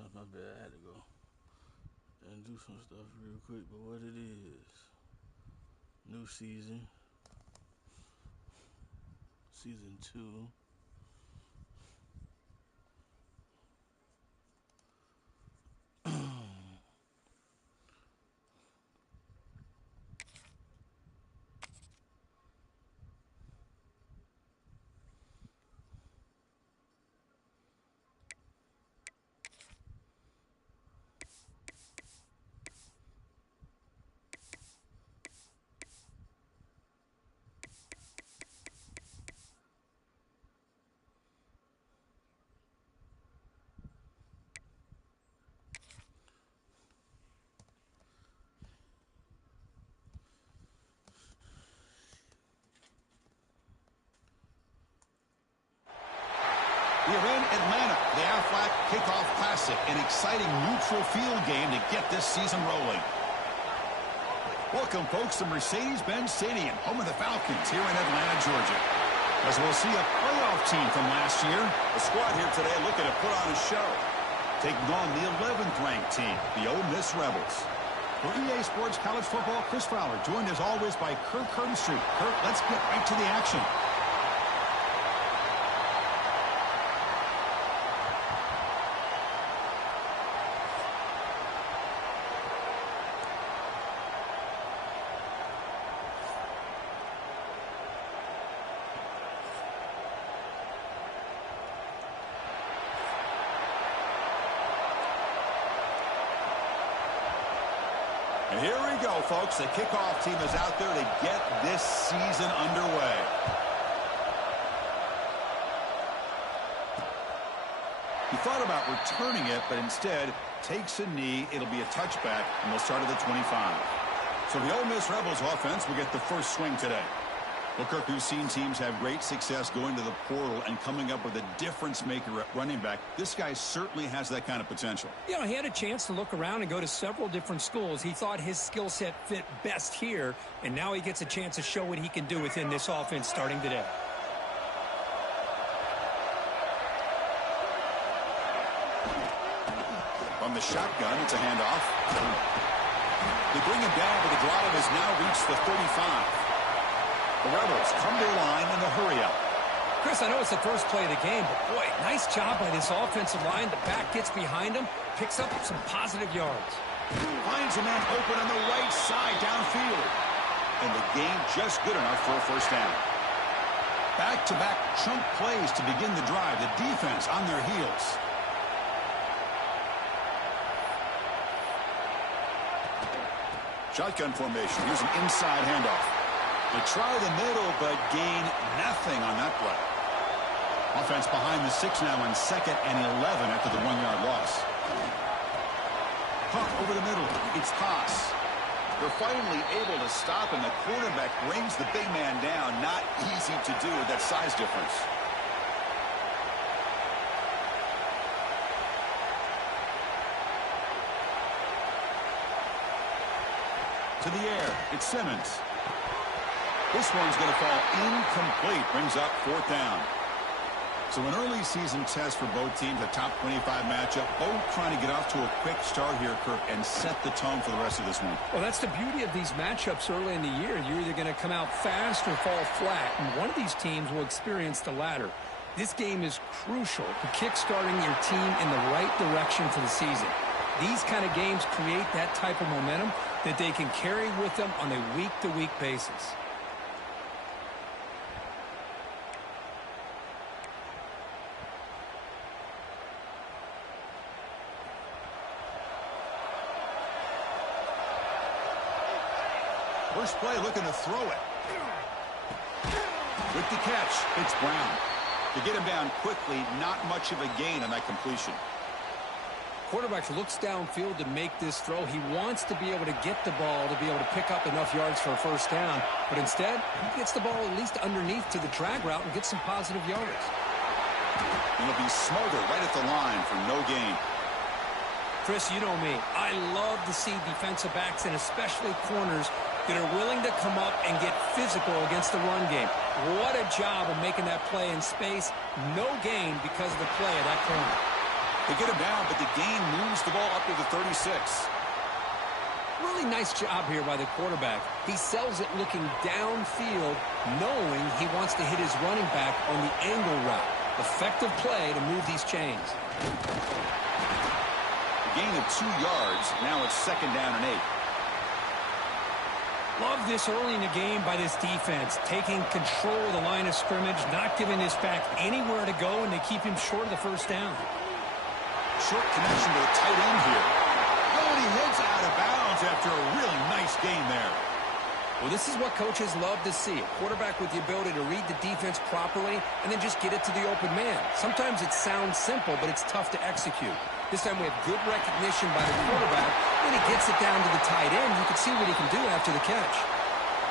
something. My bad. I had to go and do some stuff real quick. But what it is, new season, season 2. We're in Atlanta, the Aflac Kickoff Classic, an exciting neutral field game to get this season rolling. Welcome, folks, to Mercedes-Benz Stadium, home of the Falcons here in Atlanta, Georgia. As we'll see a playoff team from last year. The squad here today looking to put on a show, taking on the 11th ranked team, the Ole Miss Rebels. For EA Sports College Football, Chris Fowler, joined as always by Kirk Street. Kirk, let's get right to the action. And here we go, folks. The kickoff team is out there to get this season underway. He thought about returning it, but instead takes a knee. It'll be a touchback, and they'll start at the 25. So the Ole Miss Rebels offense will get the first swing today. Well, Kirk, we've seen teams have great success going to the portal and coming up with a difference maker at running back. This guy certainly has that kind of potential. You know, he had a chance to look around and go to several different schools. He thought his skill set fit best here, and now he gets a chance to show what he can do within this offense starting today. From the shotgun, it's a handoff. They bring him down, but the drive has now reached the 35. The Rebels come to the line in the hurry-up. Chris, I know it's the first play of the game, but boy, nice job by this offensive line. The back gets behind him, picks up some positive yards. Finds a man open on the right side downfield. And the game just good enough for a first down. Back-to-back chunk plays to begin the drive. The defense on their heels. Shotgun formation. Here's an inside handoff. They try the middle, but gain nothing on that play. Offense behind the 6 now on 2nd and 11 after the 1-yard loss. Punt over the middle. It's Haas. They're finally able to stop, and the quarterback brings the big man down. Not easy to do with that size difference. To the air. It's Simmons. This one's going to fall incomplete. Brings up 4th down. So an early season test for both teams, a top 25 matchup. Both trying to get off to a quick start here, Kirk, and set the tone for the rest of this one. Well, that's the beauty of these matchups early in the year. You're either going to come out fast or fall flat, and one of these teams will experience the latter. This game is crucial to kick-starting your team in the right direction for the season. These kind of games create that type of momentum that they can carry with them on a week-to-week basis. First play looking to throw it. With the catch, it's Brown. To get him down quickly, not much of a gain on that completion. Quarterback looks downfield to make this throw. He wants to be able to get the ball to be able to pick up enough yards for a first down. But instead, he gets the ball at least underneath to the drag route and gets some positive yards. He'll be smothered right at the line for no gain. Chris, you know me. I love to see defensive backs and especially corners that are willing to come up and get physical against the run game. What a job of making that play in space. No gain because of the play of that corner. They get him down, but the gain moves the ball up to the 36. Really nice job here by the quarterback. He sells it looking downfield, knowing he wants to hit his running back on the angle route. Effective play to move these chains. A gain of 2 yards. Now it's 2nd down and 8. Love this early in the game by this defense, taking control of the line of scrimmage, not giving this back anywhere to go, and they keep him short of the first down. Short connection to the tight end here. Oh, and he heads out of bounds after a really nice gain there. Well, this is what coaches love to see. A quarterback with the ability to read the defense properly and then just get it to the open man. Sometimes it sounds simple, but it's tough to execute. This time we have good recognition by the quarterback. When he gets it down to the tight end, you can see what he can do after the catch.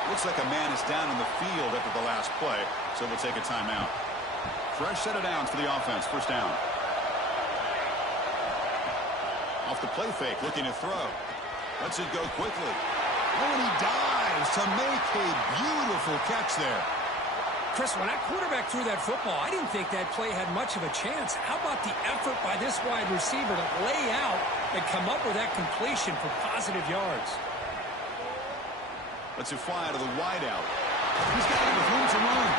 Looks like a man is down on the field after the last play, so we'll take a timeout. Fresh set of downs for the offense. First down. Off the play fake, looking to throw. Lets it go quickly. Oh, and he dives to make a beautiful catch there. Chris, when that quarterback threw that football, I didn't think that play had much of a chance. How about the effort by this wide receiver to lay out and come up with that completion for positive yards? Lets it fly to the wideout. He's got enough room to run.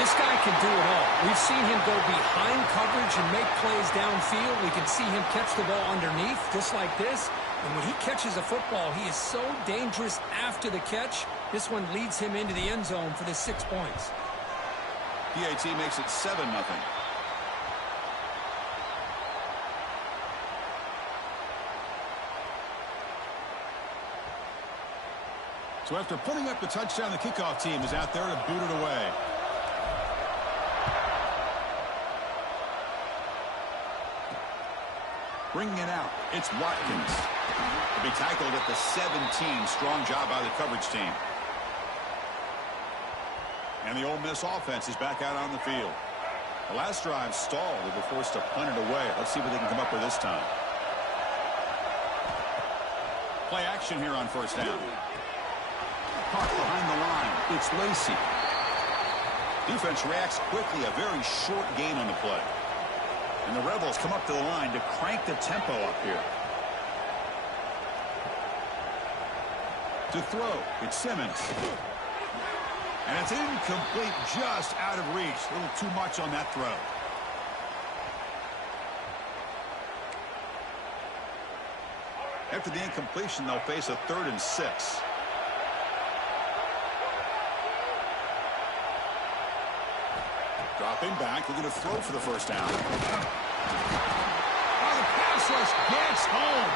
This guy can do it all. We've seen him go behind coverage and make plays downfield. We can see him catch the ball underneath, just like this. And when he catches a football, he is so dangerous after the catch. This one leads him into the end zone for the 6 points. PAT makes it 7-0. So after putting up the touchdown, the kickoff team is out there to boot it away. Bringing it out, it's Watkins. To be tackled at the 17. Strong job by the coverage team. And the Ole Miss offense is back out on the field. The last drive stalled. They were forced to punt it away. Let's see what they can come up with this time. Play action here on first down. Caught behind the line. It's Lacey. Defense reacts quickly. A very short gain on the play. And the Rebels come up to the line to crank the tempo up here. To throw, it's Simmons. And it's incomplete, just out of reach. A little too much on that throw. After the incompletion, they'll face a 3rd and 6. Dropping back, looking to throw for the first down. Oh, the pass rush gets home.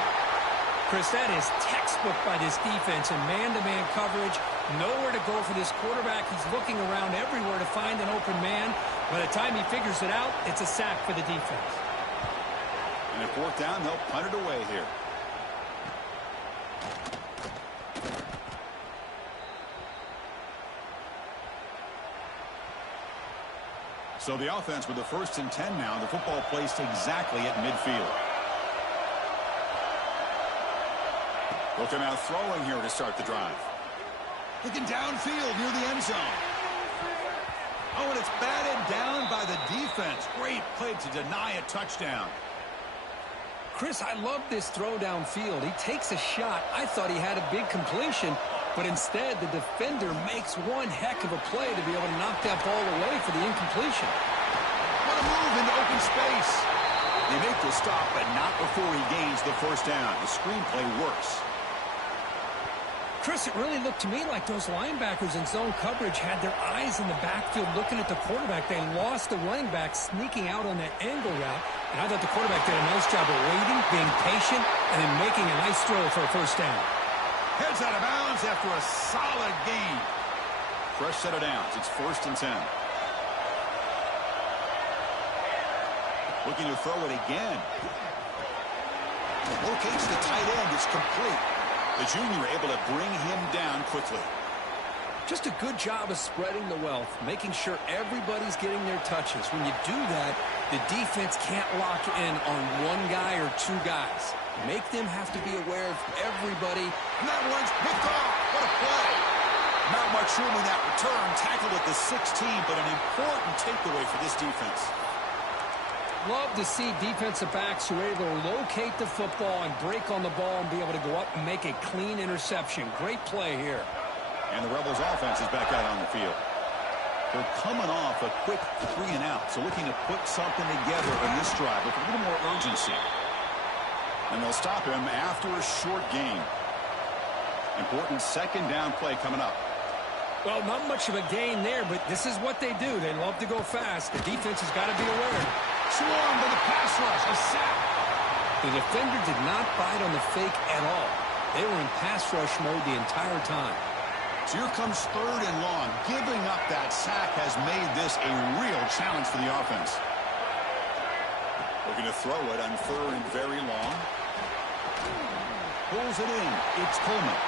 Chris, that is textbook by this defense in man-to-man coverage. Nowhere to go for this quarterback. He's looking around everywhere to find an open man. By the time he figures it out, it's a sack for the defense. And if 4th down, they'll punt it away here. So the offense with the 1st and 10 now. The football placed exactly at midfield. Looking out throwing here to start the drive. Looking downfield near the end zone. Oh, and it's batted down by the defense. Great play to deny a touchdown. Chris, I love this throw downfield. He takes a shot. I thought he had a big completion, but instead the defender makes one heck of a play to be able to knock that ball away for the incompletion. What a move into open space. They make the stop, but not before he gains the first down. The screenplay works. Chris, it really looked to me like those linebackers in zone coverage had their eyes in the backfield looking at the quarterback. They lost the running back sneaking out on that angle route. And I thought the quarterback did a nice job of waiting, being patient, and then making a nice throw for a first down. Heads out of bounds after a solid gain. Fresh set of downs. It's 1st and 10. Looking to throw it again. Locates the tight end. It's complete. The junior able to bring him down quickly. Just a good job of spreading the wealth, making sure everybody's getting their touches. When you do that, the defense can't lock in on one guy or 2 guys. Make them have to be aware of everybody. And that one's picked off. What a play. Not much room in that return. Tackled at the 16, but an important takeaway for this defense. Love to see defensive backs who are able to locate the football and break on the ball and be able to go up and make a clean interception. Great play here. And the Rebels offense is back out on the field. They're coming off a quick 3 and out, so looking to put something together in this drive with a little more urgency. And they'll stop him after a short gain. Important second down play coming up. Well, not much of a gain there, but this is what they do. They love to go fast. The defense has got to be aware. Swarmed by the pass rush, a sack. The defender did not bite on the fake at all. They were in pass rush mode the entire time. So here comes 3rd and long. Giving up that sack has made this a real challenge for the offense. Looking to throw it on 3rd and very long. Pulls it in. It's Coleman.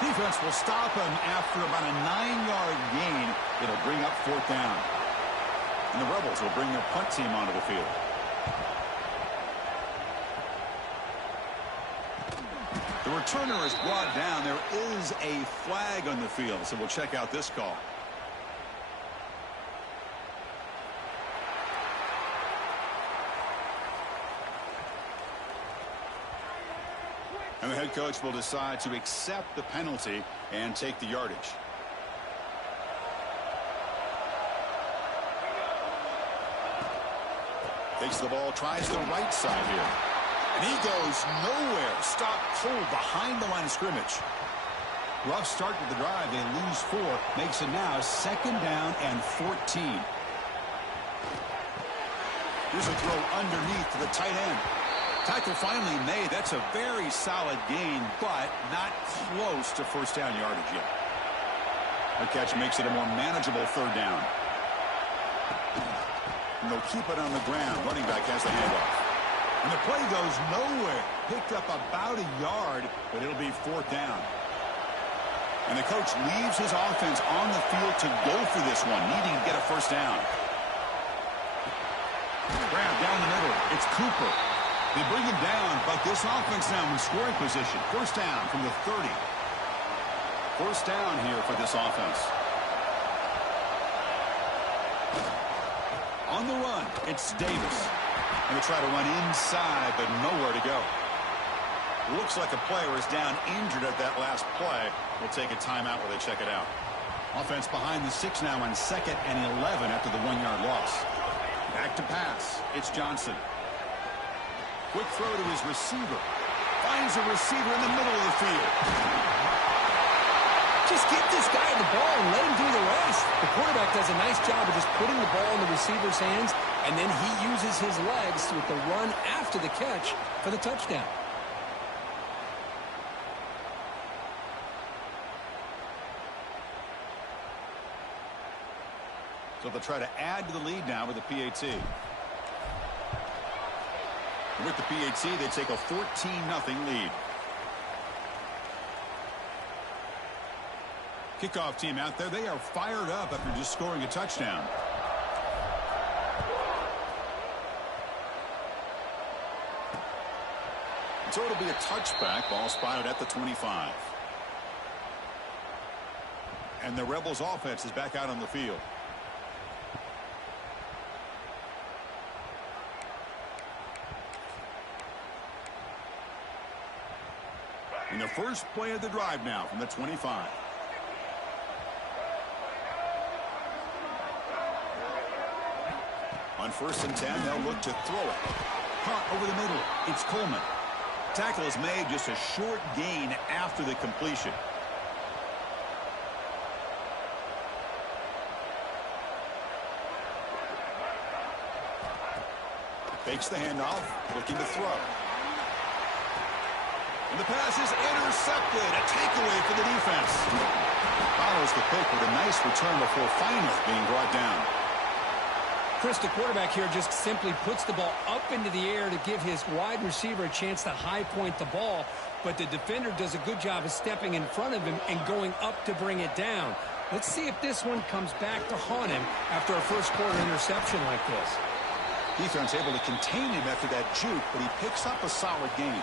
Defense will stop him after about a 9-yard gain. It'll bring up 4th down. And the Rebels will bring their punt team onto the field. The returner is brought down. There is a flag on the field, so we'll check out this call. And the head coach will decide to accept the penalty and take the yardage. Takes the ball, tries the right side here. And he goes nowhere. Stop cold behind the line of scrimmage. Rough start to the drive. They lose 4. Makes it now 2nd down and 14. Here's a throw underneath to the tight end. Tackle finally made. That's a very solid gain, but not close to 1st down yardage yet. The catch makes it a more manageable 3rd down. And they'll keep it on the ground. Running back has the handoff. And the play goes nowhere. Picked up about a yard, but it'll be 4th down. And the coach leaves his offense on the field to go for this one, needing to get a 1st down. Grab down the middle. It's Cooper. They bring him down, but this offense now in scoring position. 1st down from the 30. 1st down here for this offense. On the run, it's Davis. And they try to run inside, but nowhere to go. Looks like a player is down injured at that last play. We'll take a timeout while they check it out. Offense behind the 6 now on 2nd and 11 after the 1-yard loss. Back to pass. It's Johnson. Quick throw to his receiver. Finds a receiver in the middle of the field. Just get this guy the ball and let him do the rest. The quarterback does a nice job of just putting the ball in the receiver's hands, and then he uses his legs with the run after the catch for the touchdown. So they'll try to add to the lead now with the PAT. With the PAT, they take a 14-0 lead. Kickoff team out there. They are fired up after just scoring a touchdown. So it'll be a touchback. Ball spotted at the 25. And the Rebels offense is back out on the field. In the first play of the drive now from the 25. On 1st and 10, they'll look to throw it. Caught over the middle. It's Coleman. Tackle is made, just a short gain after the completion. Fakes the handoff, looking to throw. And the pass is intercepted. A takeaway for the defense. Follows the pick with a nice return before finally being brought down. Chris, the quarterback here just simply puts the ball up into the air to give his wide receiver a chance to high point the ball, but the defender does a good job of stepping in front of him and going up to bring it down. Let's see if this one comes back to haunt him after a first-quarter interception like this. Defense able to contain him after that juke, but he picks up a solid gain.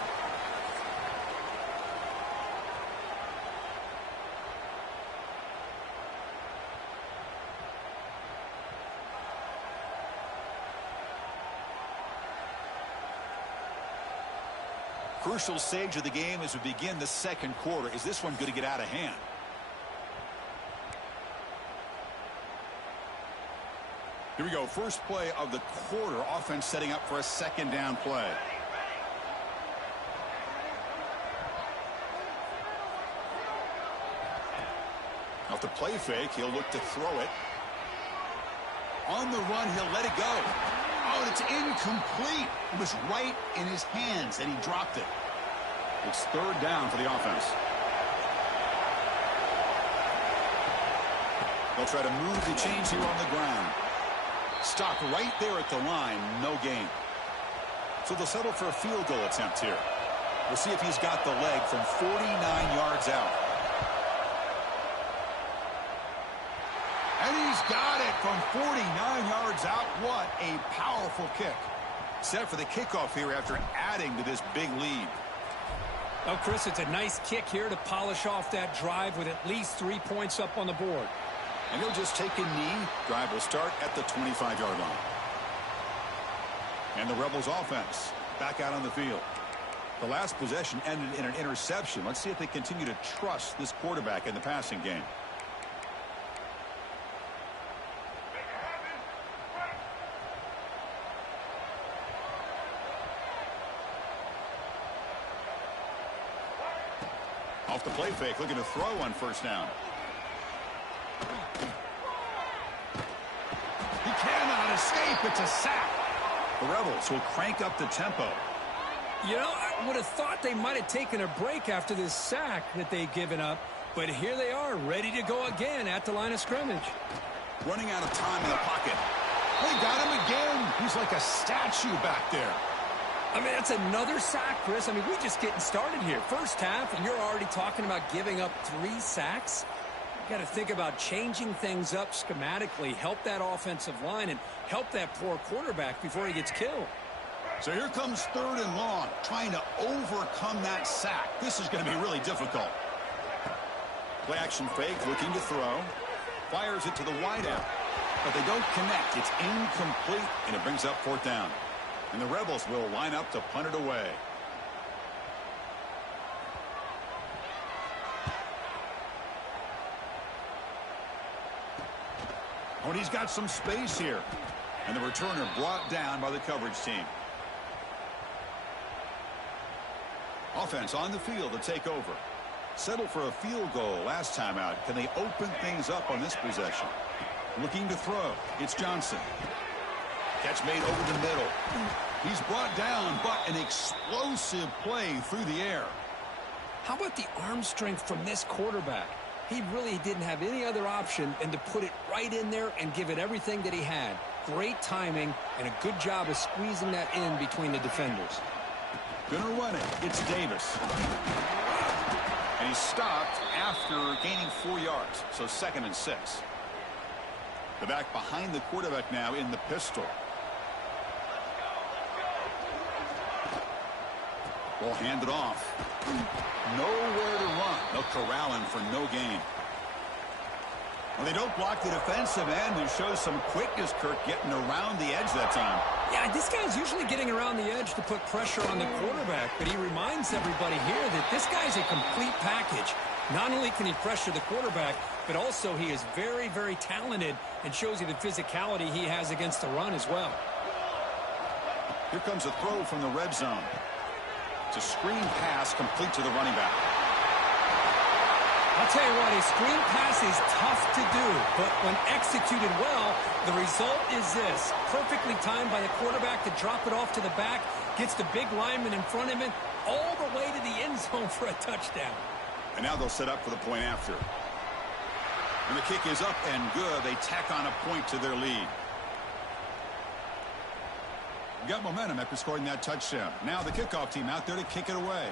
crucial stage of the game as we begin the second quarter. Is this one going to get out of hand? Here we go. First play of the quarter. Offense setting up for a second down play. Off the play fake, he'll look to throw it. On the run, he'll let it go. Oh, and it's incomplete. It was right in his hands, and he dropped it. It's third down for the offense. They'll try to move the chains here on the ground. Stopped right there at the line, no gain. So they'll settle for a field goal attempt here. We'll see if he's got the leg from 49 yards out. And he's got it from 49 yards out. What a powerful kick. Set for the kickoff here after adding to this big lead. Oh, Chris, it's a nice kick here to polish off that drive with at least 3 points up on the board. And he'll just take a knee. Drive will start at the 25-yard line. And the Rebels offense back out on the field. The last possession ended in an interception. Let's see if they continue to trust this quarterback in the passing game. Off the play fake, looking to throw on first down. He cannot escape. It's a sack. The Rebels will crank up the tempo. You know, I would have thought they might have taken a break after this sack that they've given up, but here they are, ready to go again at the line of scrimmage. Running out of time in the pocket. They got him again. He's like a statue back there. I mean, that's another sack, Chris. I mean, we're just getting started here. First half, and you're already talking about giving up 3 sacks. You got to think about changing things up schematically, help that offensive line, and help that poor quarterback before he gets killed. So here comes third and long, trying to overcome that sack. This is going to be really difficult. Play action fake, looking to throw. Fires it to the wideout, but they don't connect. It's incomplete, and it brings up fourth down. And the Rebels will line up to punt it away. Oh, and he's got some space here. And the returner brought down by the coverage team. Offense on the field to take over. Settled for a field goal last time out. Can they open things up on this possession? Looking to throw. It's Johnson. Catch made over the middle. He's brought down, but an explosive play through the air. How about the arm strength from this quarterback? He really didn't have any other option than to put it right in there and give it everything that he had. Great timing and a good job of squeezing that in between the defenders. Gonna run it. It's Davis. And he stopped after gaining 4 yards, so 2nd and 6. The back behind the quarterback now in the pistol. Ball handed off. Nowhere to run. They'll corral him for no gain. Well, they don't block the defensive end, who shows some quickness, Kirk, getting around the edge that time. Yeah, this guy's usually getting around the edge to put pressure on the quarterback, but he reminds everybody here that this guy's a complete package. Not only can he pressure the quarterback, but also he is very, very talented and shows you the physicality he has against the run as well. Here comes a throw from the red zone. It's a screen pass complete to the running back. I'll tell you what, a screen pass is tough to do, but when executed well, the result is this. Perfectly timed by the quarterback to drop it off to the back, gets the big lineman in front of him, all the way to the end zone for a touchdown. And now they'll set up for the point after. And the kick is up and good. They tack on a point to their lead. Got momentum after scoring that touchdown. Now the kickoff team out there to kick it away.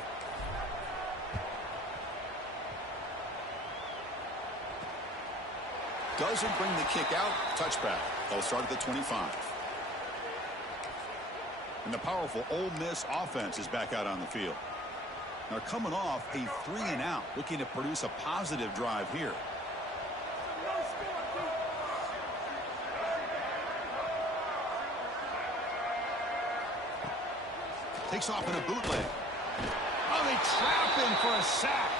Doesn't bring the kick out. Touchback. They'll start at the 25. And the powerful Ole Miss offense is back out on the field. Now coming off a 3-and-out, looking to produce a positive drive here. Takes off in a bootleg. Oh, they trap him for a sack.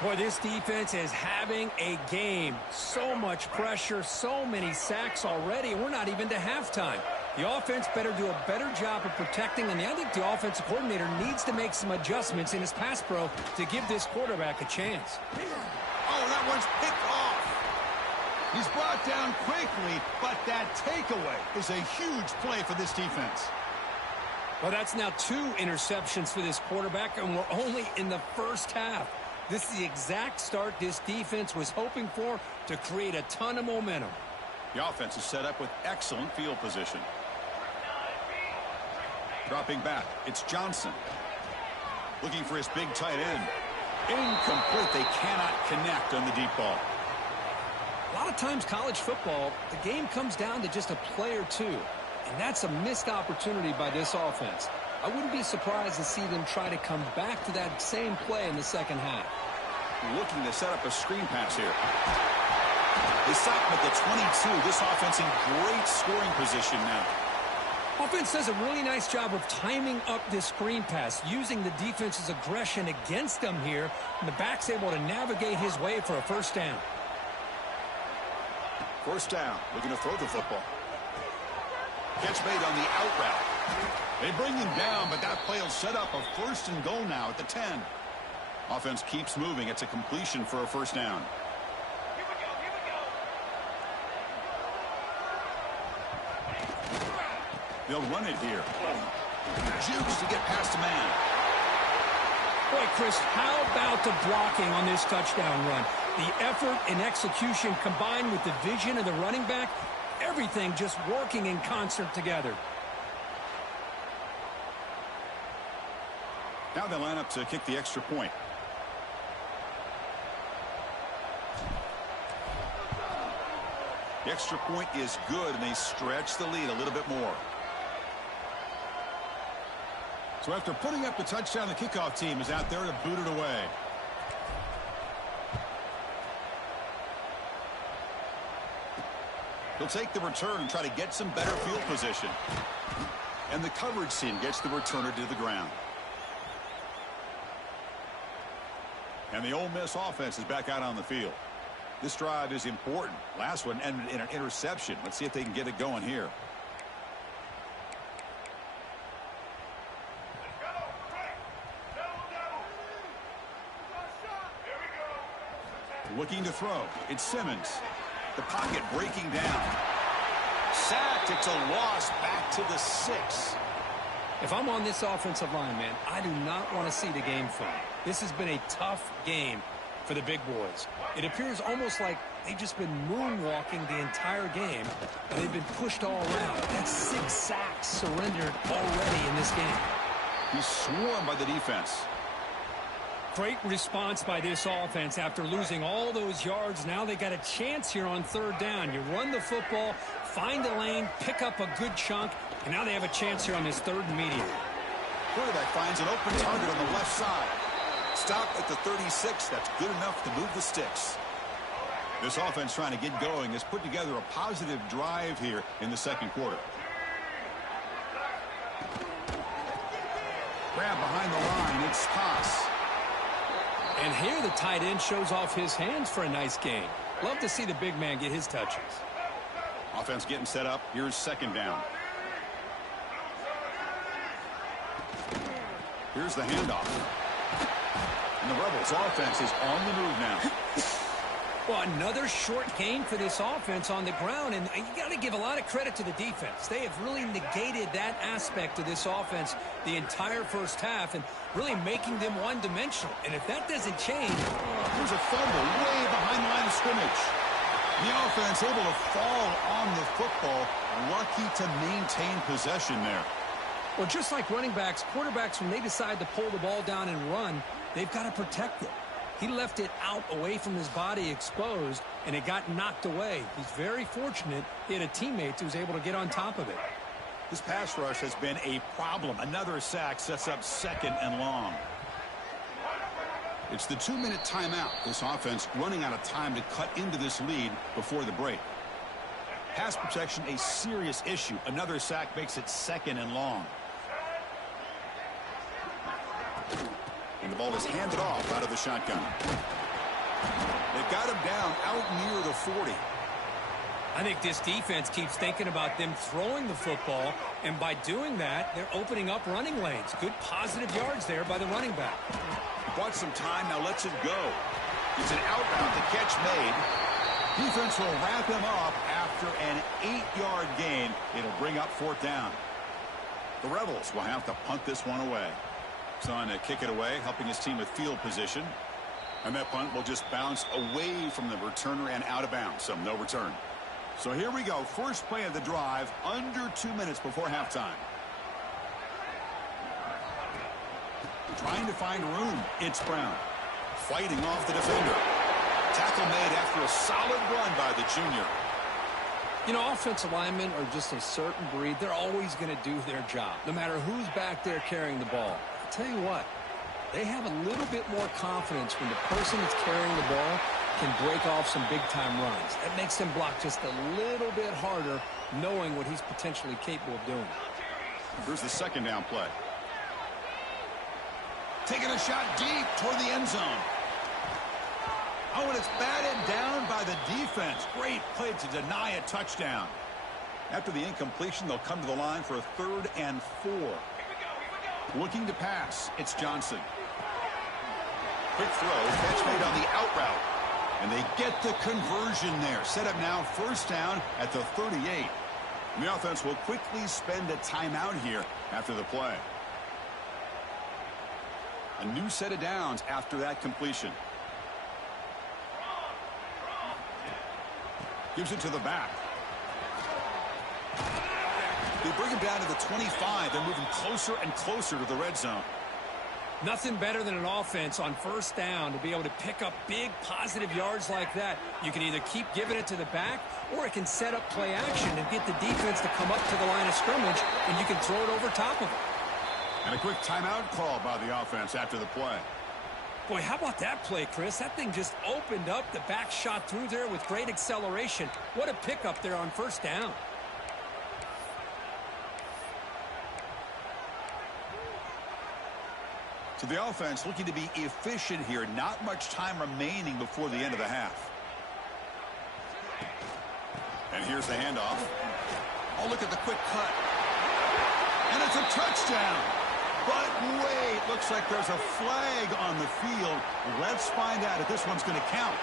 Boy, this defense is having a game. So much pressure, so many sacks already, and we're not even to halftime. The offense better do a better job of protecting, and I think the offensive coordinator needs to make some adjustments in his pass pro to give this quarterback a chance. Oh, that one's picked off. He's brought down quickly, but that takeaway is a huge play for this defense. Well, that's now 2 interceptions for this quarterback, and we're only in the first half. This is the exact start this defense was hoping for to create a ton of momentum. The offense is set up with excellent field position. Dropping back, it's Johnson. Looking for his big tight end. Incomplete. They cannot connect on the deep ball. A lot of times college football, the game comes down to just a play or two. And that's a missed opportunity by this offense. I wouldn't be surprised to see them try to come back to that same play in the second half. Looking to set up a screen pass here. They stop him at the 22. This offense in great scoring position now. Offense does a really nice job of timing up this screen pass, using the defense's aggression against them here, and the back's able to navigate his way for a first down. First down, looking to throw the football. Catch made on the out route. They bring him down, but that play will set up a first and goal now at the 10. Offense keeps moving. It's a completion for a first down. They'll run it here. Jukes to get past a man. Boy, Chris, how about the blocking on this touchdown run? The effort and execution combined with the vision of the running back, everything just working in concert together. Now they line up to kick the extra point. The extra point is good, and they stretch the lead a little bit more. So after putting up the touchdown, the kickoff team is out there to boot it away. He'll take the return and try to get some better field position. And the coverage team gets the returner to the ground. And the Ole Miss offense is back out on the field. This drive is important. Last one ended in an interception. Let's see if they can get it going here. Looking to throw. It's Simmons. The pocket breaking down. Sacked. It's a loss back to the 6. If I'm on this offensive line, man, I do not want to see the game from. This has been a tough game for the big boys. It appears almost like they've just been moonwalking the entire game, and they've been pushed all around. That's 6 sacks surrendered already in this game. He's swarmed by the defense. Great response by this offense after losing all those yards. Now they got a chance here on third down. You run the football, find a lane, pick up a good chunk, and now they have a chance here on this third and medium. Quarterback finds an open target on the left side. Stop at the 36. That's good enough to move the sticks. This offense trying to get going has put together a positive drive here in the second quarter. Grab behind the line. It's Haas. And here the tight end shows off his hands for a nice gain. Love to see the big man get his touches. Offense getting set up. Here's second down. Here's the handoff. And the Rebels offense is on the move now. Well, another short gain for this offense on the ground, and you got to give a lot of credit to the defense. They have really negated that aspect of this offense the entire first half and really making them one-dimensional. And if that doesn't change... There's a fumble way behind the line of scrimmage. The offense able to fall on the football, lucky to maintain possession there. Well, just like running backs, quarterbacks, when they decide to pull the ball down and run, they've got to protect it. He left it out away from his body exposed, and it got knocked away. He's very fortunate he had a teammate who was able to get on top of it. This pass rush has been a problem. Another sack sets up second and long. It's the 2-minute timeout. This offense running out of time to cut into this lead before the break. Pass protection a serious issue. Another sack makes it second and long. And the ball is handed off out of the shotgun. They've got him down out near the 40. I think this defense keeps thinking about them throwing the football, and by doing that, they're opening up running lanes. Good positive yards there by the running back. Bought some time, now lets it go. It's an out route, the catch made. Defense will wrap him up after an 8-yard gain. It'll bring up 4th down. The Rebels will have to punt this one away. Son to kick it away, helping his team with field position. And that punt will just bounce away from the returner and out of bounds, so no return. So here we go, first play of the drive, under 2 minutes before halftime. Trying to find room, it's Brown. Fighting off the defender. Tackle made after a solid run by the junior. You know, offensive linemen are just a certain breed. They're always going to do their job, no matter who's back there carrying the ball. I'll tell you what, they have a little bit more confidence when the person that's carrying the ball can break off some big-time runs. That makes them block just a little bit harder, knowing what he's potentially capable of doing. Here's the second down play. Taking a shot deep toward the end zone. Oh, and it's batted down by the defense. Great play to deny a touchdown. After the incompletion, they'll come to the line for a 3rd and 4. Looking to pass, it's Johnson. Quick throw, catch made on the out route. And they get the conversion there. Set up now, 1st down at the 38. And the offense will quickly spend a timeout here after the play. A new set of downs after that completion. Gives it to the back. They bring him down to the 25. They're moving closer and closer to the red zone. Nothing better than an offense on 1st down to be able to pick up big positive yards like that. You can either keep giving it to the back, or it can set up play action and get the defense to come up to the line of scrimmage, and you can throw it over top of it. And a quick timeout call by the offense after the play. Boy, how about that play, Chris? That thing just opened up. The back shot through there with great acceleration. What a pickup there on 1st down. So the offense looking to be efficient here. Not much time remaining before the end of the half. And here's the handoff. Oh, look at the quick cut. And it's a touchdown. But wait, looks like there's a flag on the field. Let's find out if this one's going to count.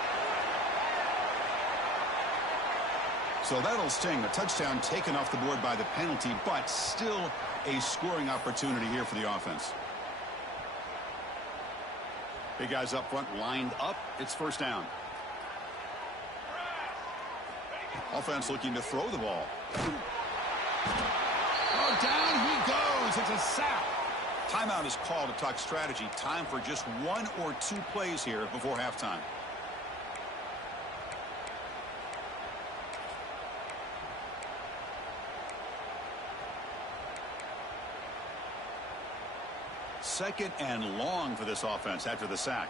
So that'll sting. A touchdown taken off the board by the penalty, but still a scoring opportunity here for the offense. Big guys up front lined up. It's 1st down. Offense looking to throw the ball. Oh, down he goes. It's a sack. Timeout is called to talk strategy. Time for just 1 or 2 plays here before halftime. Second and long for this offense after the sack.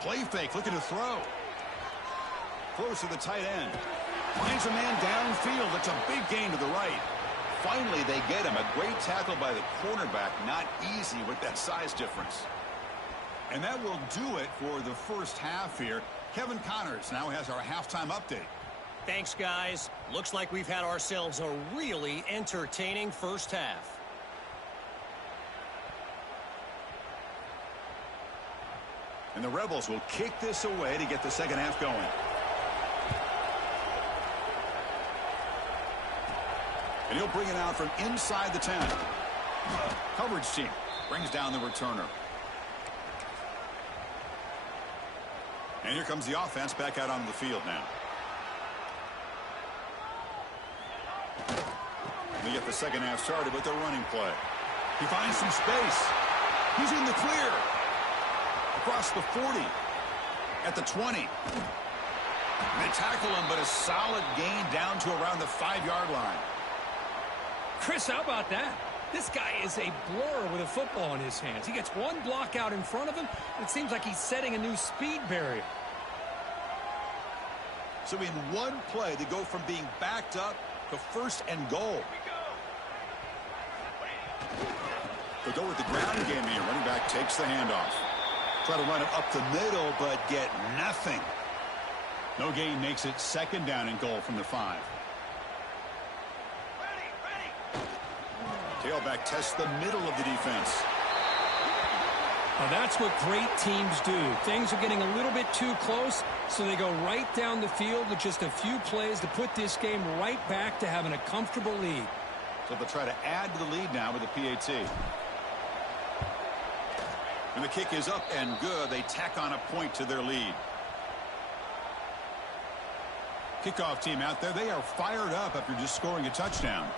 Play fake, looking to throw. Throws to the tight end. Finds a man downfield. It's a big gain to the right. Finally, they get him. A great tackle by the cornerback. Not easy with that size difference. And that will do it for the first half here. Kevin Connors now has our halftime update. Thanks, guys. Looks like we've had ourselves a really entertaining first half. And the Rebels will kick this away to get the second half going. And he'll bring it out from inside the 10. Coverage team brings down the returner. And here comes the offense back out onto the field now. They get the second half started with their running play. He finds some space. He's in the clear. Across the 40. At the 20. They tackle him, but a solid gain down to around the 5-yard line. Chris, how about that? This guy is a blur with a football in his hands. He gets one block out in front of him, and it seems like he's setting a new speed barrier. So in one play, they go from being backed up to 1st and goal. They'll go with the ground game here. Running back takes the handoff. Try to run it up the middle, but get nothing. No gain makes it 2nd down and goal from the 5. Tailback tests the middle of the defense. Well, that's what great teams do. Things are getting a little bit too close, so they go right down the field with just a few plays to put this game right back to having a comfortable lead. So they'll try to add to the lead now with the PAT. And the kick is up and good. They tack on a point to their lead. Kickoff team out there. They are fired up after just scoring a touchdown.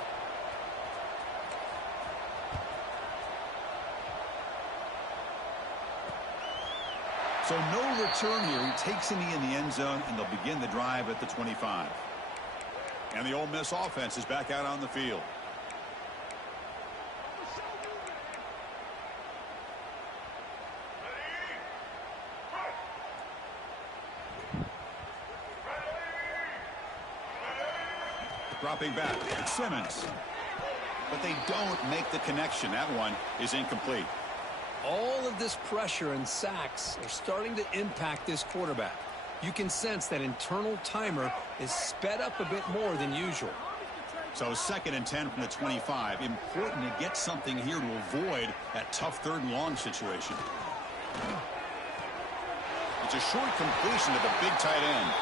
So no return here. He takes a knee in the end zone, and they'll begin the drive at the 25. And the Ole Miss offense is back out on the field. Dropping back, it's Simmons. But they don't make the connection. That one is incomplete. All of this pressure and sacks are starting to impact this quarterback. You can sense that internal timer is sped up a bit more than usual. So 2nd and 10 from the 25. Important to get something here to avoid that tough 3rd and long situation. It's a short completion to the big tight end.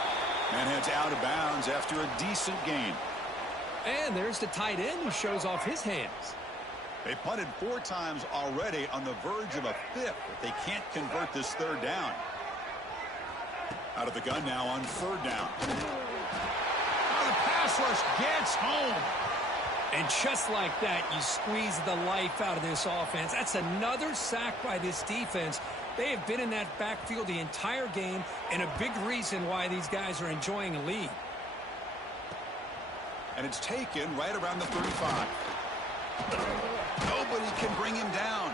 Man heads out of bounds after a decent gain. And there's the tight end who shows off his hands. They punted 4 times already, on the verge of a 5th, but they can't convert this 3rd down. Out of the gun now on 3rd down. Now the pass rush gets home. And just like that, you squeeze the life out of this offense. That's another sack by this defense. They have been in that backfield the entire game, and a big reason why these guys are enjoying a lead. And it's taken right around the 35. Nobody can bring him down.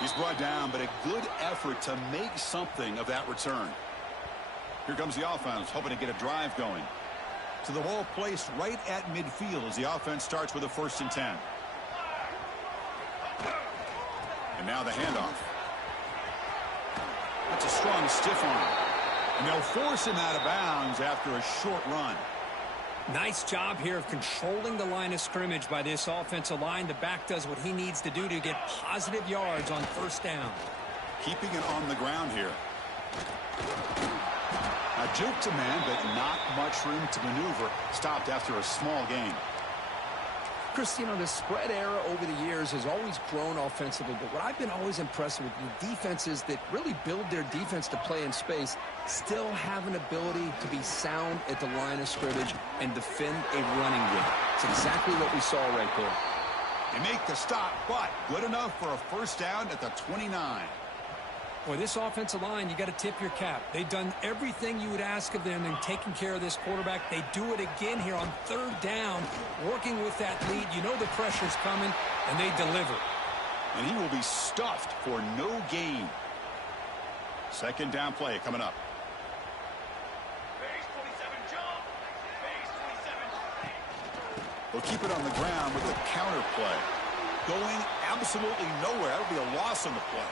He's brought down, but a good effort to make something of that return. Here comes the offense, hoping to get a drive going. So the ball placed right at midfield as the offense starts with a 1st and 10. And now the handoff. That's a strong stiff arm. And they'll force him out of bounds after a short run. Nice job here of controlling the line of scrimmage by this offensive line. The back does what he needs to do to get positive yards on 1st down. Keeping it on the ground here. Now juke to man, but not much room to maneuver. Stopped after a small gain. Chris, you know, the spread era over the years has always grown offensively, but what I've been always impressed with the defenses that really build their defense to play in space still have an ability to be sound at the line of scrimmage and defend a running game. It's exactly what we saw right there. They make the stop, but good enough for a 1st down at the 29. Boy, this offensive line, you got to tip your cap. They've done everything you would ask of them in taking care of this quarterback. They do it again here on 3rd down, working with that lead. You know the pressure's coming, and they deliver. And he will be stuffed for no gain. 2nd down play coming up. They'll keep it on the ground with the counter play. Going absolutely nowhere. That would be a loss on the play.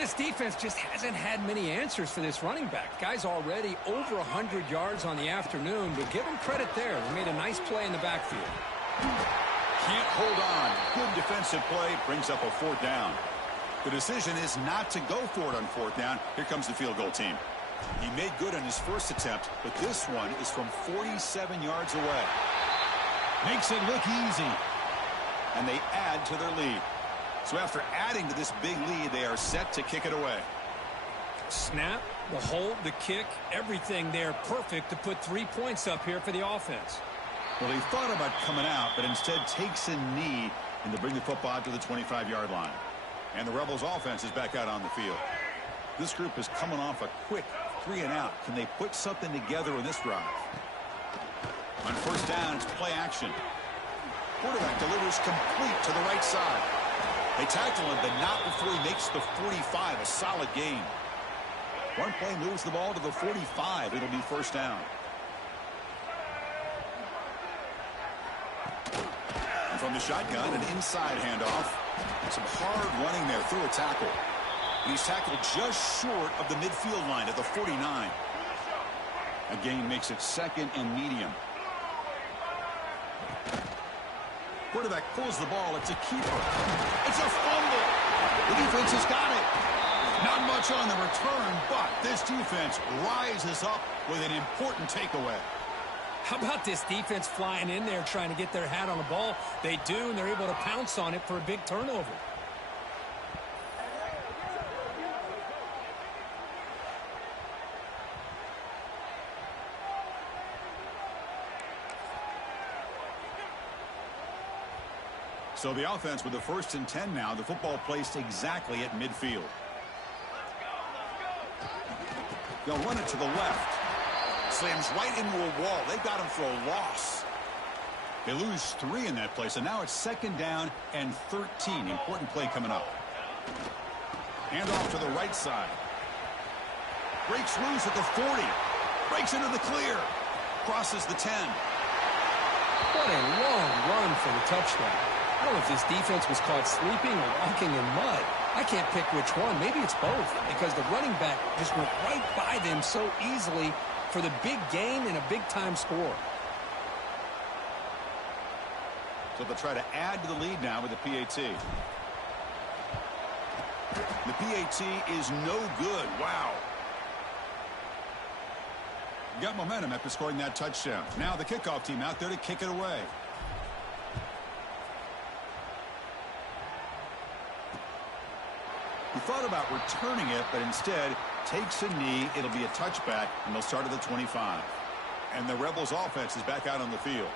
This defense just hasn't had many answers for this running back. Guy's already over 100 yards on the afternoon, but give him credit there. They made a nice play in the backfield. Can't hold on. Good defensive play. Brings up a 4th down. The decision is not to go for it on 4th down. Here comes the field goal team. He made good on his 1st attempt, but this one is from 47 yards away. Makes it look easy. And they add to their lead. So after adding to this big lead, they are set to kick it away. Snap, the hold, the kick, everything there perfect to put 3 points up here for the offense. Well, he thought about coming out, but instead takes a knee and to bring the football to the 25-yard line. And the Rebels offense is back out on the field. This group is coming off a quick 3 and out. Can they put something together in this drive? On 1st down, it's play action. Quarterback delivers complete to the right side. They tackle him, but not before he makes the 45, a solid gain. One play moves the ball to the 45. It'll be 1st down. From the shotgun, an inside handoff. Some hard running there through a tackle. And he's tackled just short of the midfield line at the 49. A gain makes it second and medium. Quarterback pulls the ball. It's a keeper. It's a fumble. The defense has got it. Not much on the return, but this defense rises up with an important takeaway. How about this defense flying in there trying to get their hat on the ball? They do, and they're able to pounce on it for a big turnover. So the offense with the 1st and 10 now. The football placed exactly at midfield. They'll run it to the left. Slams right into a wall. They got him for a loss. They lose 3 in that play, so now it's 2nd down and 13. Important play coming up. Hand off to the right side. Breaks loose at the 40. Breaks into the clear. Crosses the 10. What a long run for the touchdown. I don't know if this defense was caught sleeping or walking in mud. I can't pick which one. Maybe it's both, because the running back just went right by them so easily for the big gain and a big-time score. So they'll try to add to the lead now with the PAT. The PAT is no good. Wow. Got momentum after scoring that touchdown. Now the kickoff team out there to kick it away. He thought about returning it, but instead takes a knee. It'll be a touchback, and they'll start at the 25. And the Rebels offense is back out on the field.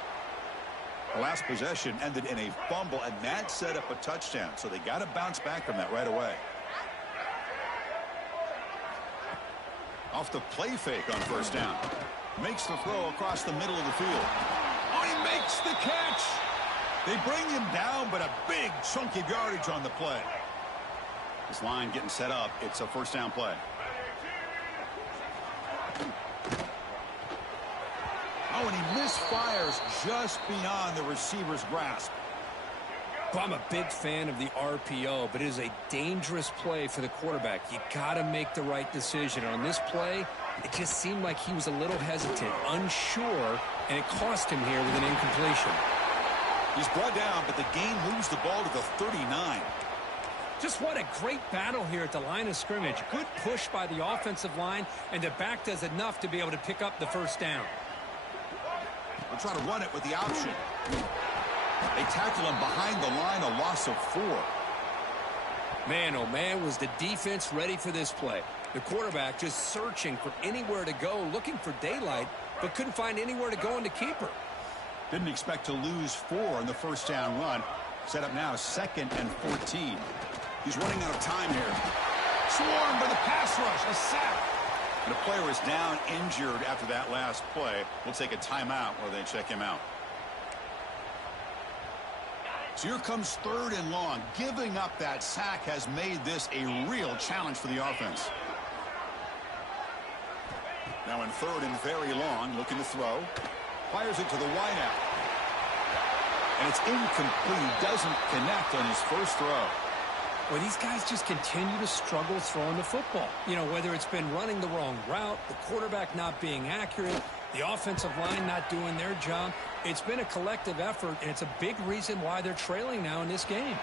The last possession ended in a fumble, and that set up a touchdown. So they got to bounce back from that right away. Off the play fake on 1st down. Makes the throw across the middle of the field. Oh, he makes the catch. They bring him down, but a big chunk of yardage on the play. This line getting set up. It's a 1st down play. Oh, and he misfires just beyond the receiver's grasp. Well, I'm a big fan of the RPO, but it is a dangerous play for the quarterback. You got to make the right decision. And on this play, it just seemed like he was a little hesitant, unsure, and it cost him here with an incompletion. He's brought down, but the gain moves the ball to the 39. Just what a great battle here at the line of scrimmage. Good push by the offensive line, and the back does enough to be able to pick up the 1st down. We'll try to run it with the option. They tackle him behind the line, a loss of 4. Man, oh man, was the defense ready for this play. The quarterback just searching for anywhere to go, looking for daylight, but couldn't find anywhere to go in the keeper. Didn't expect to lose 4 in the 1st down run. Set up now 2nd and 14. He's running out of time here. Swarmed by the pass rush, a sack. And the player is down injured after that last play. We'll take a timeout where they check him out. So here comes 3rd and long. Giving up that sack has made this a real challenge for the offense. Now in 3rd and very long, looking to throw. Fires it to the wideout. And it's incomplete. He doesn't connect on his first throw. Well, these guys just continue to struggle throwing the football. You know, whether it's been running the wrong route, the quarterback not being accurate, the offensive line not doing their job. It's been a collective effort, and it's a big reason why they're trailing now in this game.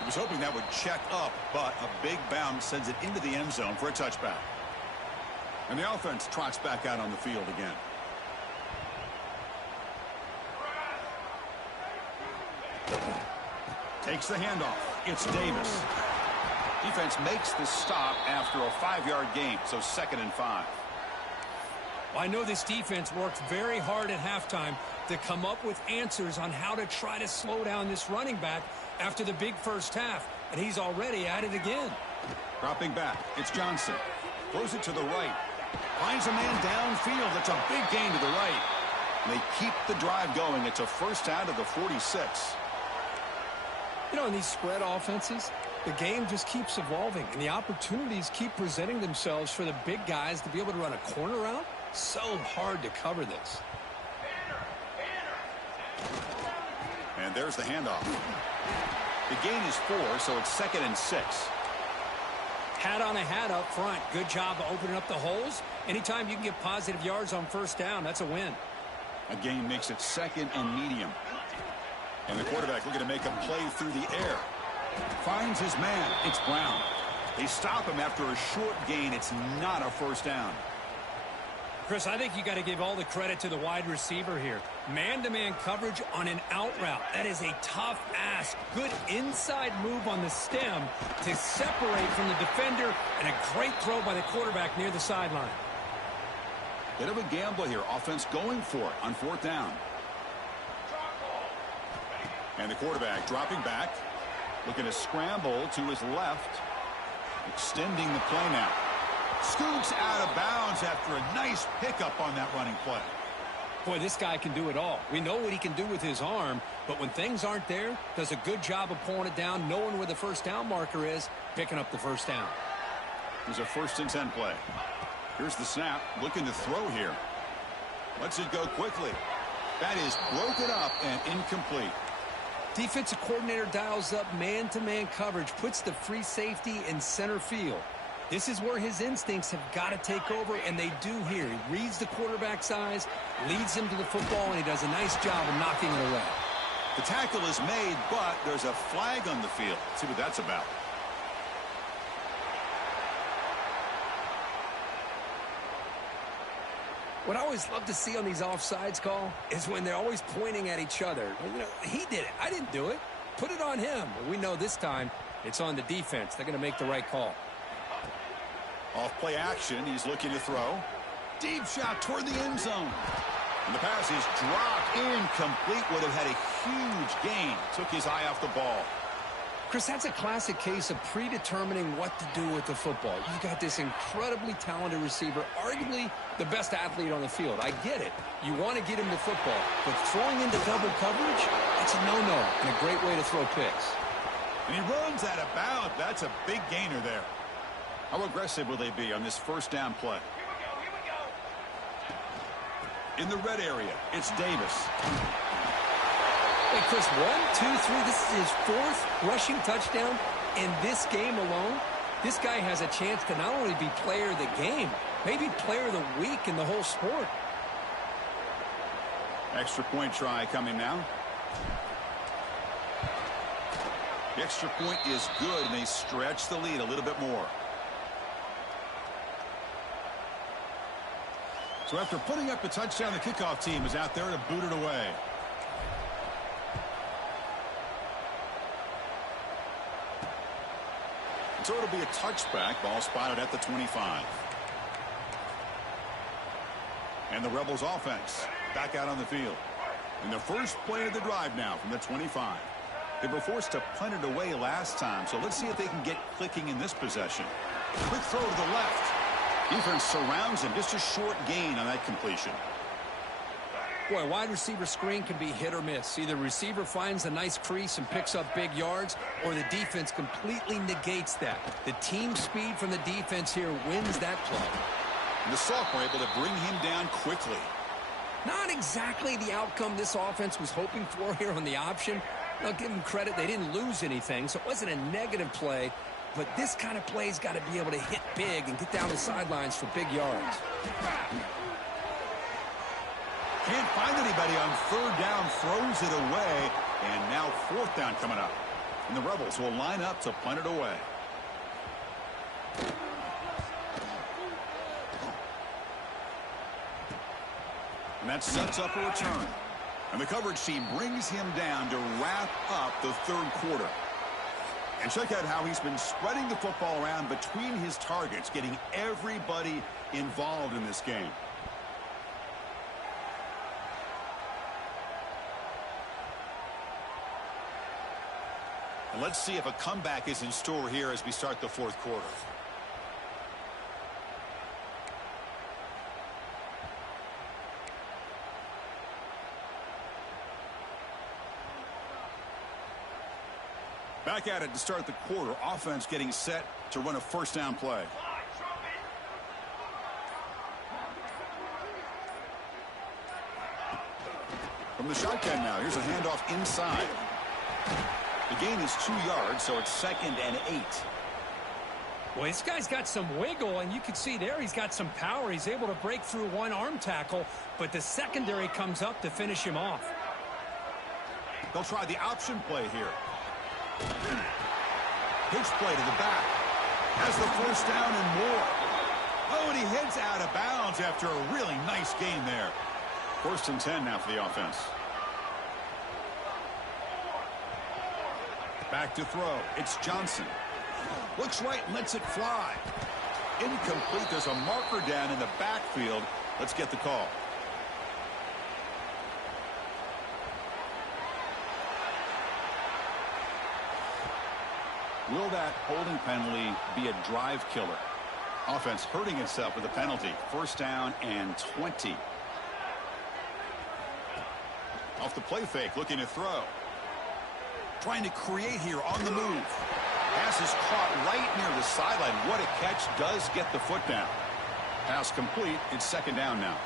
He was hoping that would check up, but a big bounce sends it into the end zone for a touchback. And the offense trots back out on the field again. Takes the handoff. It's Davis. Defense makes the stop after a 5-yard gain, so 2nd and 5. Well, I know this defense worked very hard at halftime to come up with answers on how to try to slow down this running back after the big first half, and he's already at it again. Dropping back, it's Johnson. Throws it to the right. Finds a man downfield. It's a big gain to the right. And they keep the drive going. It's a 1st down to the 46. You know, in these spread offenses, the game just keeps evolving, and the opportunities keep presenting themselves for the big guys to be able to run a corner route. So hard to cover this. And And there's the handoff. The gain is 4, so it's 2nd and 6. Hat on a hat up front. Good job of opening up the holes. Anytime you can get positive yards on first down, that's a win. A gain makes it 2nd and medium. And the quarterback looking to make a play through the air. Finds his man. It's Brown. They stop him after a short gain. It's not a first down. Chris, I think you got to give all the credit to the wide receiver here. Man-to-man coverage on an out route. That is a tough ask. Good inside move on the stem to separate from the defender, and a great throw by the quarterback near the sideline. Bit of a gamble here. Offense going for it on 4th down. And the quarterback dropping back. Looking to scramble to his left. Extending the play now. Scoots out of bounds after a nice pickup on that running play. Boy, this guy can do it all. We know what he can do with his arm, but when things aren't there, does a good job of pulling it down, knowing where the first down marker is, picking up the first down. Here's a 1st and 10 play. Here's the snap, looking to throw here. Lets it go quickly. That is broken up and incomplete. Defensive coordinator dials up man-to-man coverage, puts the free safety in center field. This is where his instincts have got to take over, and they do here. He reads the quarterback's eyes, leads him to the football, and he does a nice job of knocking it away. The tackle is made, but there's a flag on the field. Let's see what that's about. What I always love to see on these offsides call is when they're always pointing at each other. You know, he did it. I didn't do it. Put it on him. But we know this time it's on the defense. They're going to make the right call. Off play action. He's looking to throw. Deep shot toward the end zone. And the pass is dropped incomplete. Would have had a huge gain. Took his eye off the ball. Chris, that's a classic case of predetermining what to do with the football. You've got this incredibly talented receiver, arguably the best athlete on the field. I get it. You want to get him the football, but throwing into double coverage, that's a no-no and a great way to throw picks. And he runs out of bounds. That's a big gainer there. How aggressive will they be on this first down play? In the red area, it's Davis. Hey, Chris, 1, 2, 3. This is his 4th rushing touchdown in this game alone. This guy has a chance to not only be player of the game, maybe player of the week in the whole sport. Extra point try coming now. The extra point is good, and they stretch the lead a little bit more. So after putting up a touchdown, the kickoff team is out there to boot it away. So it'll be a touchback. Ball spotted at the 25. And the Rebels offense back out on the field. And the first play of the drive now from the 25. They were forced to punt it away last time, so let's see if they can get clicking in this possession. Quick throw to the left. Defense surrounds him. Just a short gain on that completion. Boy, wide receiver screen can be hit or miss. Either receiver finds a nice crease and picks up big yards, or the defense completely negates that. The team speed from the defense here wins that play. And the sophomore able to bring him down quickly. Not exactly the outcome this offense was hoping for here on the option. I'll give them credit. They didn't lose anything, so it wasn't a negative play. But this kind of play's got to be able to hit big and get down the sidelines for big yards. Can't find anybody on 3rd down, throws it away, and now 4th down coming up. And the Rebels will line up to punt it away. And that sets up a return. And the coverage team brings him down to wrap up the 3rd quarter. And check out how he's been spreading the football around between his targets, getting everybody involved in this game. And let's see if a comeback is in store here as we start the 4th quarter. Back at it to start the quarter. Offense getting set to run a first down play. From the shotgun now. Here's a handoff inside. The gain is 2 yards, so it's 2nd and 8. Well, this guy's got some wiggle, and you can see there he's got some power. He's able to break through one arm tackle, but the secondary comes up to finish him off. They'll try the option play here. Pitch play to the back. Has the first down and more. Oh, and he heads out of bounds after a really nice gain there. 1st and 10 now for the offense. Back to throw. It's Johnson. Looks right and lets it fly. Incomplete. There's a marker down in the backfield. Let's get the call. Will that holding penalty be a drive killer? Offense hurting itself with a penalty. 1st down and 20. Off the play fake, looking to throw. Trying to create here on the move. Pass is caught right near the sideline. What a catch. Does get the foot down. Pass complete. It's 2nd down now.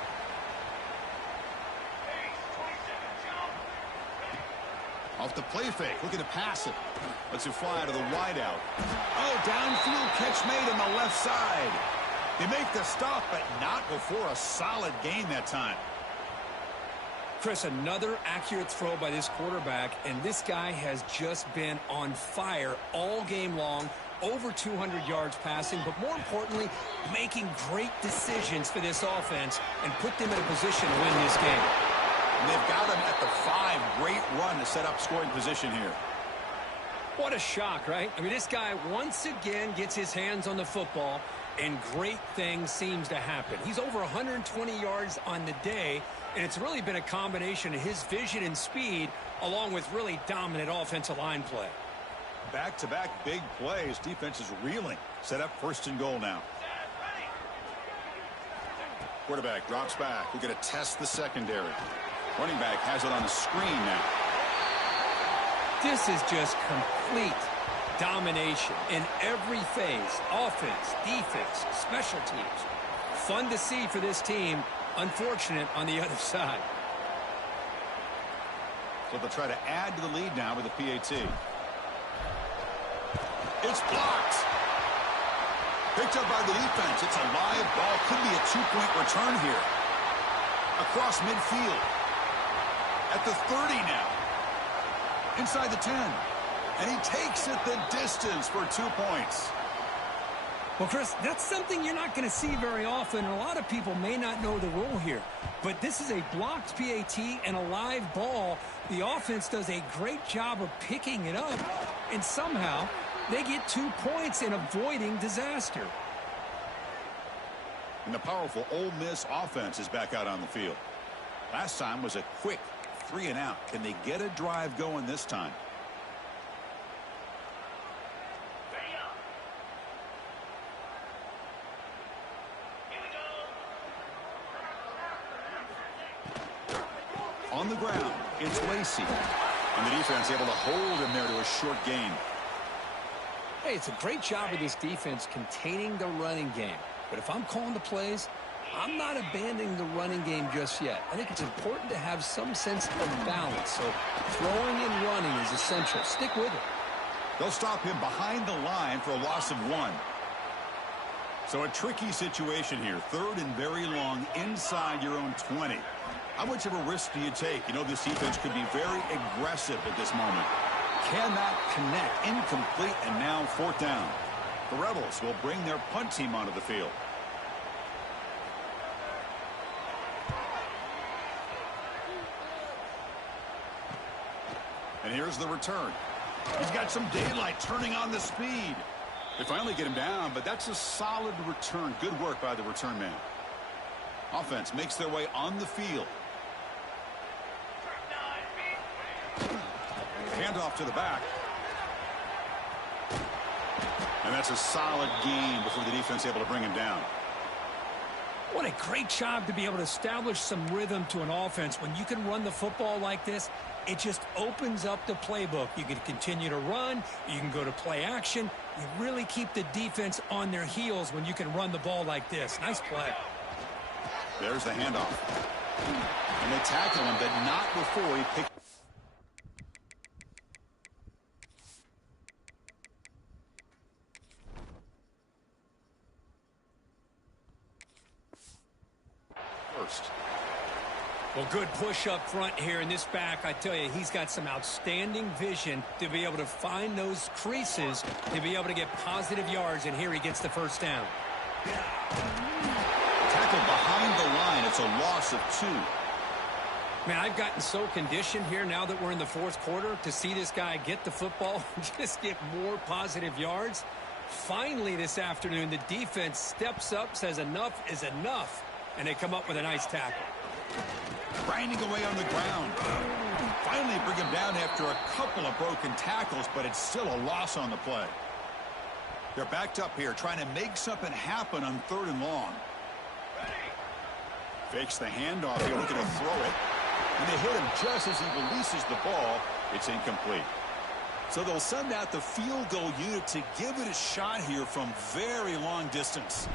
Off the play fake. Looking to pass it. Lets it fly to the wideout. Oh, downfield catch made on the left side. They make the stop, but not before a solid gain that time. Chris, another accurate throw by this quarterback, and this guy has just been on fire all game long, over 200 yards passing, but more importantly, making great decisions for this offense and put them in a position to win this game. And they've got him at the 5. Great run to set up scoring position here. What a shock, right? I mean, this guy once again gets his hands on the football, and great things seems to happen. He's over 120 yards on the day, and it's really been a combination of his vision and speed along with really dominant offensive line play. Back-to-back big plays. Defense is reeling. Set up 1st and goal now. Quarterback drops back. We're going to test the secondary. Running back has it on the screen now. This is just complete domination in every phase. Offense, defense, special teams. Fun to see for this team. Unfortunate on the other side. So they'll try to add to the lead now with the PAT. It's blocked. Picked up by the defense. It's a live ball. Could be a 2-point return here. Across midfield. At the 30 now. Inside the 10. And he takes it the distance for 2 points. Well, Chris, that's something you're not going to see very often. A lot of people may not know the rule here. But this is a blocked PAT and a live ball. The offense does a great job of picking it up. And somehow, they get 2 points in avoiding disaster. And the powerful Ole Miss offense is back out on the field. Last time was a quick 3-and-out. Can they get a drive going this time? On the ground, it's Lacey. And the defense able to hold him there to a short gain. Hey, it's a great job of this defense containing the running game. But if I'm calling the plays, I'm not abandoning the running game just yet. I think it's important to have some sense of balance. So throwing and running is essential. Stick with it. They'll stop him behind the line for a loss of 1. So a tricky situation here. 3rd and very long inside your own 20. How much of a risk do you take? You know, this defense could be very aggressive at this moment. Cannot connect. Incomplete, and now 4th down. The Rebels will bring their punt team onto the field. And here's the return. He's got some daylight, turning on the speed. They finally get him down, but that's a solid return. Good work by the return man. Offense makes their way on the field. Handoff to the back. And that's a solid gain before the defense able to bring him down. What a great job to be able to establish some rhythm to an offense. When you can run the football like this, it just opens up the playbook. You can continue to run. You can go to play action. You really keep the defense on their heels when you can run the ball like this. Nice play. There's the handoff. And they tackle him, but not before he picked. first. Well, good push up front here in this back. I tell you, he's got some outstanding vision to be able to find those creases, to be able to get positive yards, and here he gets the first down. Tackle behind the line. It's a loss of 2. Man, I've gotten so conditioned here now that we're in the fourth quarter to see this guy get the football and just get more positive yards. Finally this afternoon, the defense steps up, says enough is enough, and they come up with a nice tackle. Grinding away on the ground. Finally bring him down after a couple of broken tackles, but it's still a loss on the play. They're backed up here, trying to make something happen on 3rd and long. Fakes the handoff here, looking to throw it. And they hit him just as he releases the ball. It's incomplete. So they'll send out the field goal unit to give it a shot here from very long distance.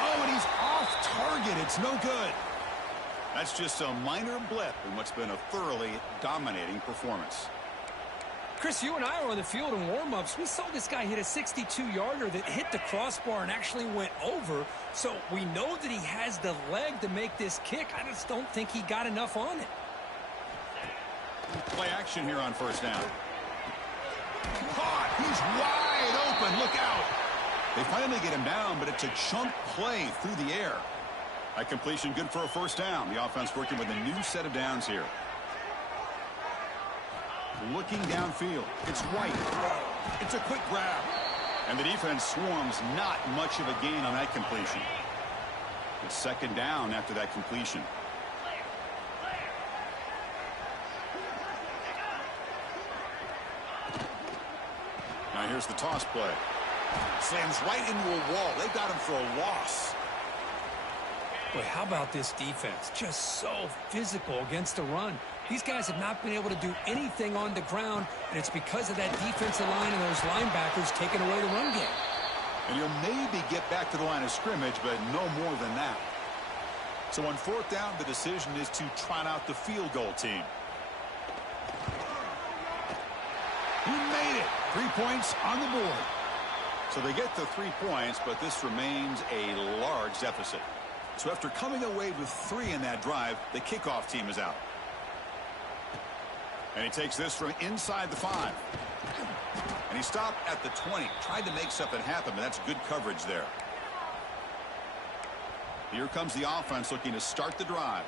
Oh, and he's off target. It's no good. That's just a minor blip in what's been a thoroughly dominating performance. Chris, you and I were on the field in warm-ups. We saw this guy hit a 62-yarder that hit the crossbar and actually went over. So we know that he has the leg to make this kick. I just don't think he got enough on it. Play action here on first down. Caught. He's wide open. Look out. They finally get him down, but it's a chunk play through the air. That completion good for a first down. The offense working with a new set of downs here. Looking downfield. It's White. It's a quick grab. And the defense swarms, not much of a gain on that completion. It's second down after that completion. Now here's the toss play. Slams right into a wall. They got him for a loss. Boy, how about this defense? Just so physical against the run. These guys have not been able to do anything on the ground, and it's because of that defensive line and those linebackers taking away the run game. And you'll maybe get back to the line of scrimmage, but no more than that. So on 4th down, the decision is to trot out the field goal team. He made it. 3 points on the board. So they get the 3 points, but this remains a large deficit. So after coming away with 3 in that drive, the kickoff team is out. And he takes this from inside the 5. And he stopped at the 20. Tried to make something happen, but that's good coverage there. Here comes the offense looking to start the drive.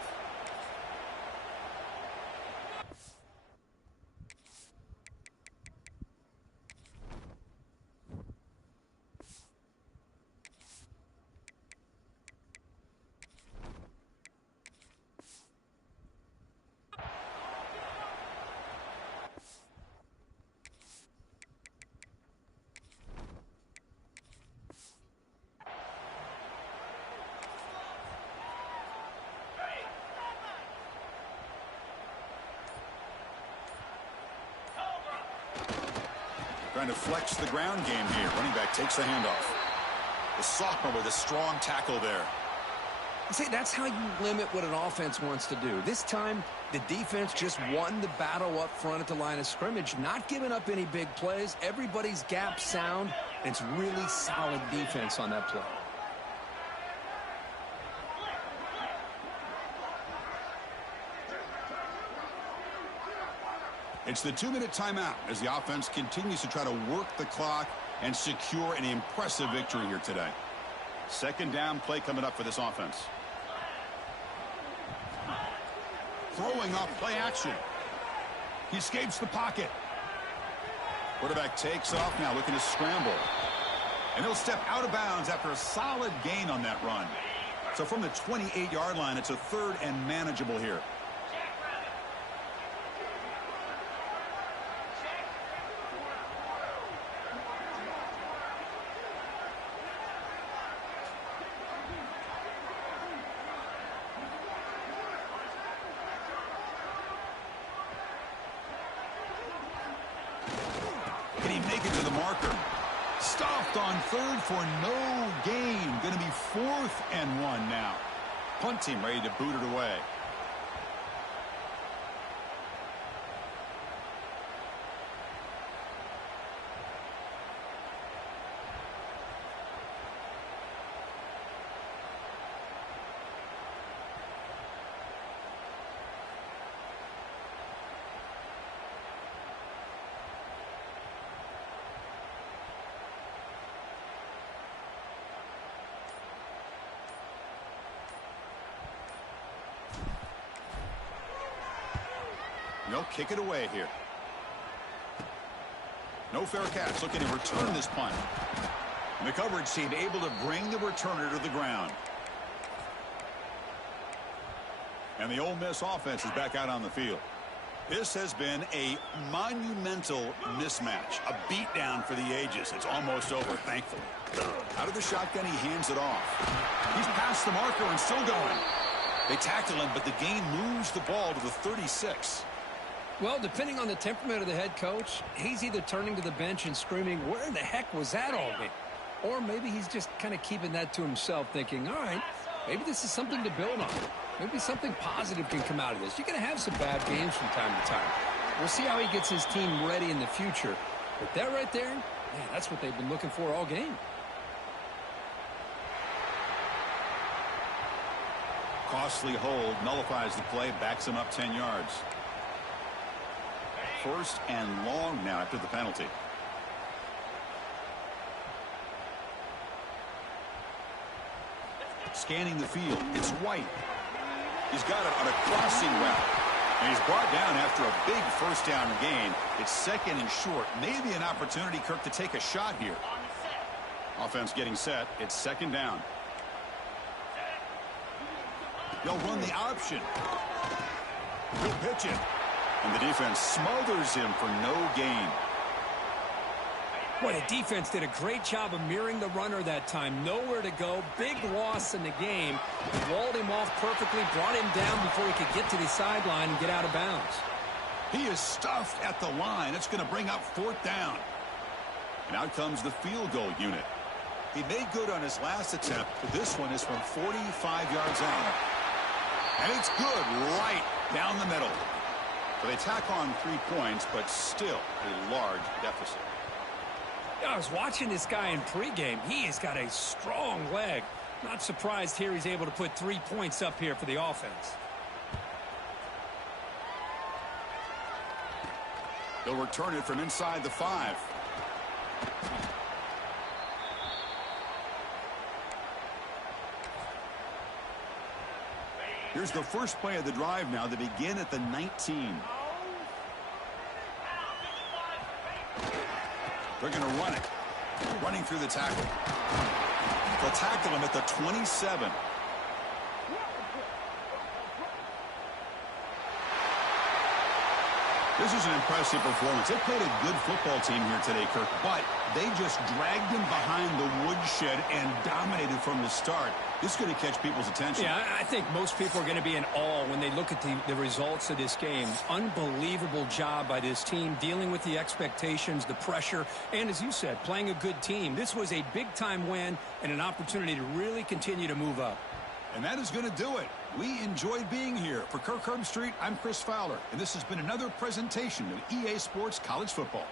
Trying to flex the ground game here. Running back takes the handoff. The sophomore with a strong tackle there. See, that's how you limit what an offense wants to do. This time, the defense just won the battle up front at the line of scrimmage, not giving up any big plays. Everybody's gap sound, and it's really solid defense on that play. It's the 2-minute timeout as the offense continues to try to work the clock and secure an impressive victory here today. Second down play coming up for this offense. Throwing off play action. He escapes the pocket. Quarterback takes off now, looking to scramble. And he'll step out of bounds after a solid gain on that run. So from the 28-yard line, it's a 3rd and manageable here. Can he make it to the marker? Stuffed on 3rd for no gain. Going to be 4th and 1 now. Punt team ready to boot it away. They'll kick it away here. No fair catch. Looking to return this punt. And the coverage team able to bring the returner to the ground. And the Ole Miss offense is back out on the field. This has been a monumental mismatch. A beatdown for the ages. It's almost over, thankfully. Out of the shotgun, he hands it off. He's past the marker and still going. They tackle him, but the gain moves the ball to the 36. Well, depending on the temperament of the head coach, he's either turning to the bench and screaming, where the heck was that all game? Or maybe he's just kind of keeping that to himself, thinking, all right, maybe this is something to build on. Maybe something positive can come out of this. You're going to have some bad games from time to time. We'll see how he gets his team ready in the future. But that right there, man, that's what they've been looking for all game. Costly hold nullifies the play, backs him up 10 yards. First and long now after the penalty. Scanning the field, it's White. He's got it on a crossing route. And he's brought down after a big first down gain. It's second and short. Maybe an opportunity, Kirk, to take a shot here. Offense getting set. It's second down. They'll run the option. He'll pitch it. And the defense smothers him for no gain. Boy, the defense did a great job of mirroring the runner that time. Nowhere to go. Big loss in the game. Walled him off perfectly, brought him down before he could get to the sideline and get out of bounds. He is stuffed at the line. It's going to bring up fourth down. And out comes the field goal unit. He made good on his last attempt, but this one is from 45 yards out. And it's good right down the middle. So they tack on 3 points, but still a large deficit. I was watching this guy in pregame. He has got a strong leg. Not surprised here he's able to put 3 points up here for the offense. They'll return it from inside the 5. Here's the first play of the drive now. They begin at the 19. They're going to run it. Running through the tackle. They'll tackle him at the 27. This is an impressive performance. They played a good football team here today, Kirk, but they just dragged him behind the woodshed and dominated from the start. This is going to catch people's attention. Yeah, I think most people are going to be in awe when they look at the results of this game. Unbelievable job by this team, dealing with the expectations, the pressure, and as you said, playing a good team. This was a big-time win and an opportunity to really continue to move up. And that is going to do it. We enjoyed being here. For Kirk Herbstreit, I'm Chris Fowler, and this has been another presentation of EA Sports College Football.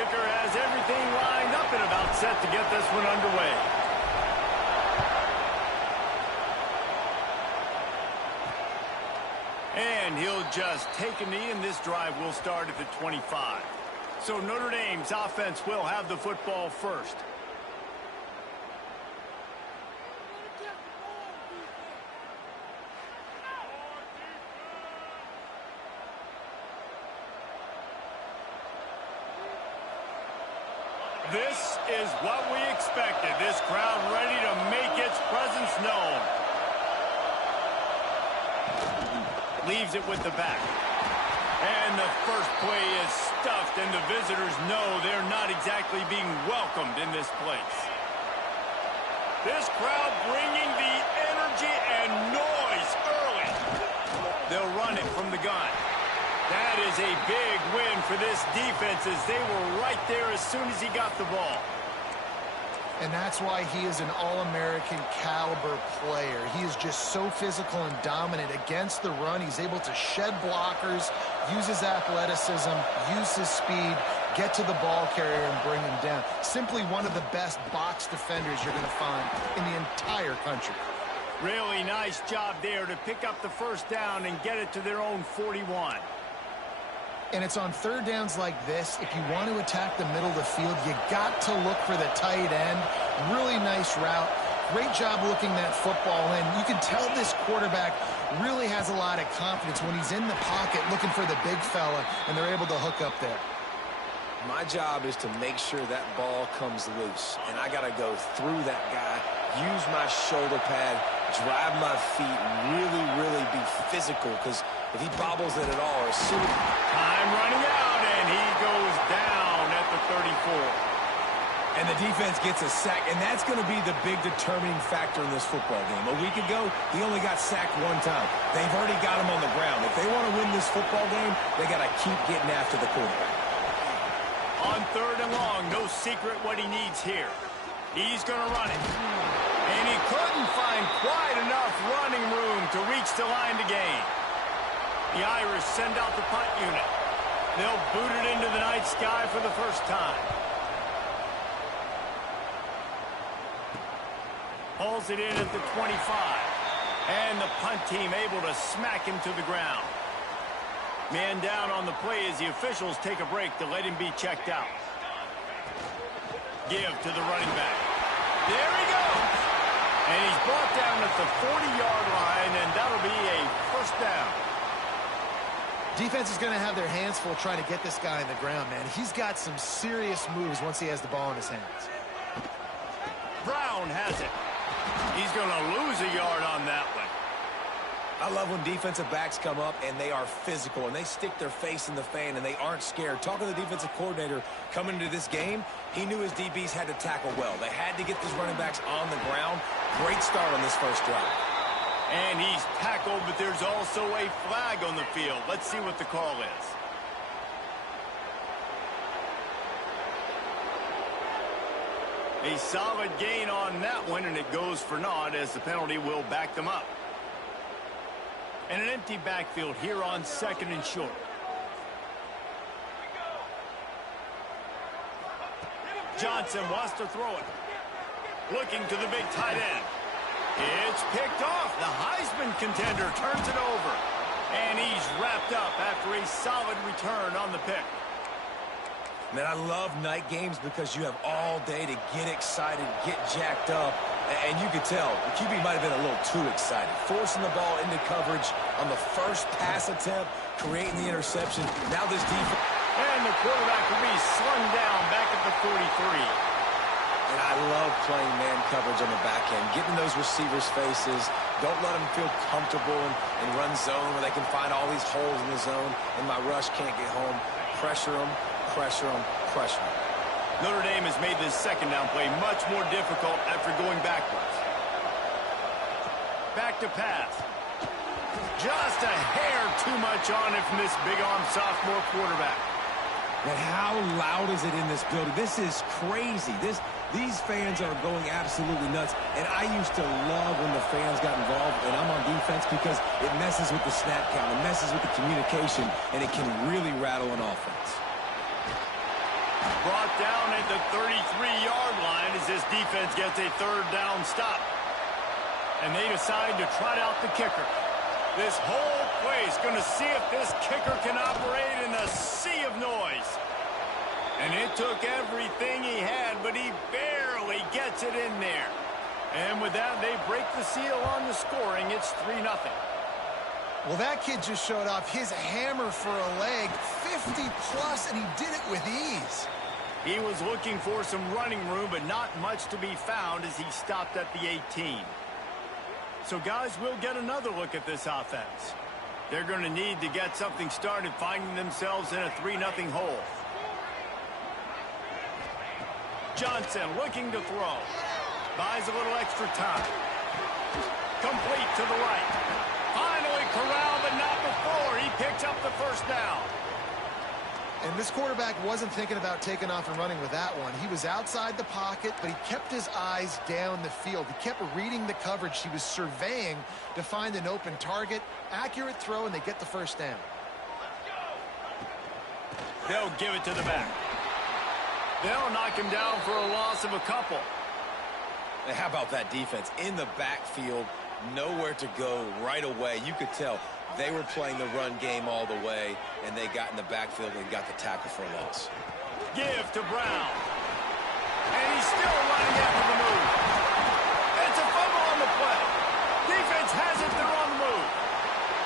kicker has everything lined up and about set to get this one underway. And he'll just take a knee, and this drive will start at the 25. So Notre Dame's offense will have the football first. This is what we expected. This crowd ready to make its presence known. Leaves it with the back. And the first play is stuffed, and the visitors know they're not exactly being welcomed in this place. This crowd bringing the energy and noise early. They'll run it from the gun. That is a big win for this defense, as they were right there as soon as he got the ball. And that's why he is an All-American caliber player. He is just so physical and dominant against the run. He's able to shed blockers, use his athleticism, use his speed, get to the ball carrier and bring him down. Simply one of the best box defenders you're going to find in the entire country. Really nice job there to pick up the first down and get it to their own 41. And it's on third downs like this, if you want to attack the middle of the field, you got to look for the tight end. Really nice route. Great job looking that football in. You can tell this quarterback really has a lot of confidence when he's in the pocket looking for the big fella, and they're able to hook up there. My job is to make sure that ball comes loose, and I got to go through that guy, use my shoulder pad, drive my feet, and really be physical, because if he bobbles it at all, or soon... Time running out, and he goes down at the 34. And the defense gets a sack, and that's going to be the big determining factor in this football game. A week ago, he only got sacked one time. They've already got him on the ground. If they want to win this football game, they got to keep getting after the quarterback. On third and long, no secret what he needs here. He's going to run it. And he couldn't find quite enough running room to reach the line to gain. The Irish send out the punt unit. They'll boot it into the night sky for the first time. Pulls it in at the 25. And the punt team able to smack him to the ground. Man down on the play as the officials take a break to let him be checked out. Give to the running back. There he goes. And he's brought down at the 40-yard line, and that'll be a first down. Defense is going to have their hands full trying to get this guy on the ground, man. He's got some serious moves once he has the ball in his hands. Brown has it. He's going to lose a yard on that one. I love when defensive backs come up and they are physical and they stick their face in the fan and they aren't scared. Talking to the defensive coordinator coming into this game, he knew his DBs had to tackle well. They had to get these running backs on the ground. Great start on this first drive. And he's tackled, but there's also a flag on the field. Let's see what the call is. A solid gain on that one, and it goes for naught as the penalty will back them up. And an empty backfield here on second and short. Johnson wants to throw it. Looking to the big tight end. It's picked off. The Heisman contender turns it over. And he's wrapped up after a solid return on the pick. Man, I love night games because you have all day to get excited, get jacked up. And you could tell, the QB might have been a little too excited. Forcing the ball into coverage on the first pass attempt, creating the interception. Now this defense... And the quarterback will be slung down back at the 43. And I love playing man coverage on the back end, getting those receivers' faces. Don't let them feel comfortable in run zone where they can find all these holes in the zone and my rush can't get home. Pressure them, pressure them, pressure them. Notre Dame has made this second down play much more difficult after going backwards. Back to pass. Just a hair too much on it from this big-arm sophomore quarterback. And how loud is it in this building? This is crazy. These fans are going absolutely nuts. And I used to love when the fans got involved, and I'm on defense because it messes with the snap count, it messes with the communication, and it can really rattle an offense. brought down at the 33-yard line as this defense gets a third down stop. And they decide to trot out the kicker. This whole play is going to see if this kicker can operate in a sea of noise. And it took everything he had, but he barely gets it in there. And with that, they break the seal on the scoring. It's 3-0. Well, that kid just showed off his hammer for a leg, 50-plus, and he did it with ease. He was looking for some running room, but not much to be found as he stopped at the 18. So, guys, we'll get another look at this offense. They're going to need to get something started, finding themselves in a 3-0 hole. Johnson looking to throw. Buys a little extra time. Complete to the right. Finally corralled, but not before. He picks up the first down. And this quarterback wasn't thinking about taking off and running with that one. He was outside the pocket, but he kept his eyes down the field. He kept reading the coverage. He was surveying to find an open target. Accurate throw, and they get the first down. They'll give it to the back. They'll knock him down for a loss of a couple. And how about that defense in the backfield? Nowhere to go right away. You could tell they were playing the run game all the way, and they got in the backfield and got the tackle for a loss. Give to Brown. And he's still running after the move. It's a fumble on the play. Defense has it. They're on the move.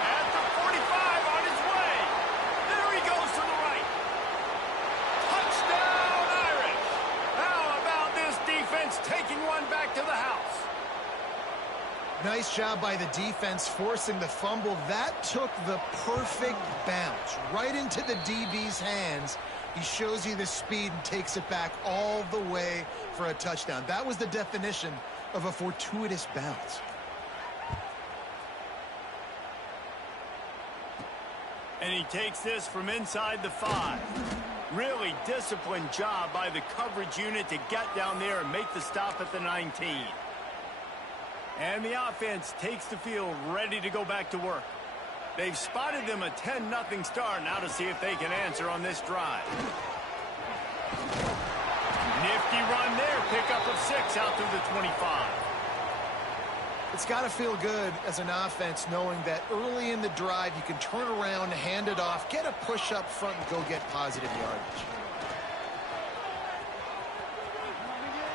At the 45 on his way. There he goes to the right. Touchdown, Irish. How about this defense taking one back to the house? Nice job by the defense forcing the fumble. That took the perfect bounce right into the DB's hands. He shows you the speed and takes it back all the way for a touchdown. That was the definition of a fortuitous bounce. And he takes this from inside the 5. Really disciplined job by the coverage unit to get down there and make the stop at the 19. And the offense takes the field ready to go back to work. They've spotted them a 10-0 start. Now to see if they can answer on this drive. Nifty run there. Pickup of 6 out through the 25. It's got to feel good as an offense knowing that early in the drive you can turn around, hand it off, get a push up front, and go get positive yardage.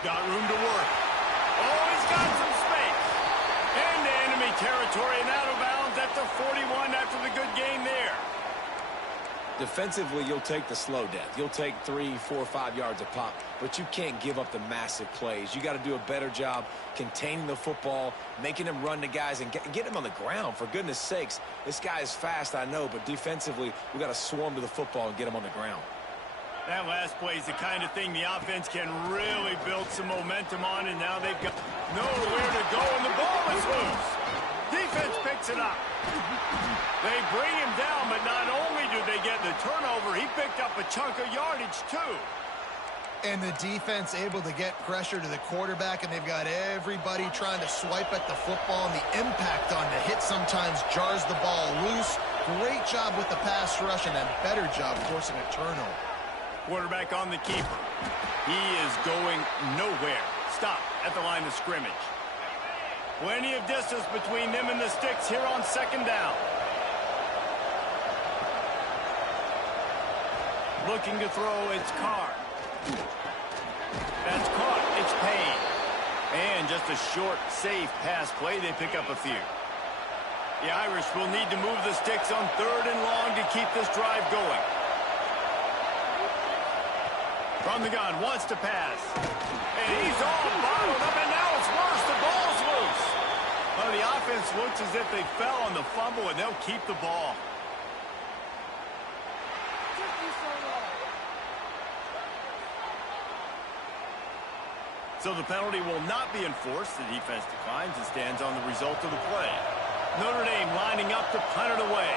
Got room to work. Oh, he's got some space. Into enemy territory and out of bounds at the 41 after the good game there. Defensively, you'll take the slow death. You'll take 3, 4, 5 yards a pop, but you can't give up the massive plays. You got to do a better job containing the football, making him run to guys, and get him on the ground. For goodness sakes, this guy is fast, I know, but defensively, we got to swarm to the football and get him on the ground. That last play is the kind of thing the offense can really build some momentum on, and now they've got nowhere to go, and the ball is loose. Defense picks it up. They bring him down, but not only do they get the turnover, he picked up a chunk of yardage, too. And the defense able to get pressure to the quarterback, and they've got everybody trying to swipe at the football, and the impact on the hit sometimes jars the ball loose. Great job with the pass rush, and a better job forcing a turnover. Quarterback on the keeper. He is going nowhere. Stop at the line of scrimmage. Plenty of distance between them and the sticks here on second down. Looking to throw, it's Carr. That's caught. It's Payne. And just a short, safe pass play. They pick up a few. The Irish will need to move the sticks on 3rd and long to keep this drive going. From the gun, wants to pass. And he's all bottled up, and now it's worse. The ball's loose. Well, the offense looks as if they fell on the fumble, and they'll keep the ball. So the penalty will not be enforced. The defense declines and stands on the result of the play. Notre Dame lining up to punt it away.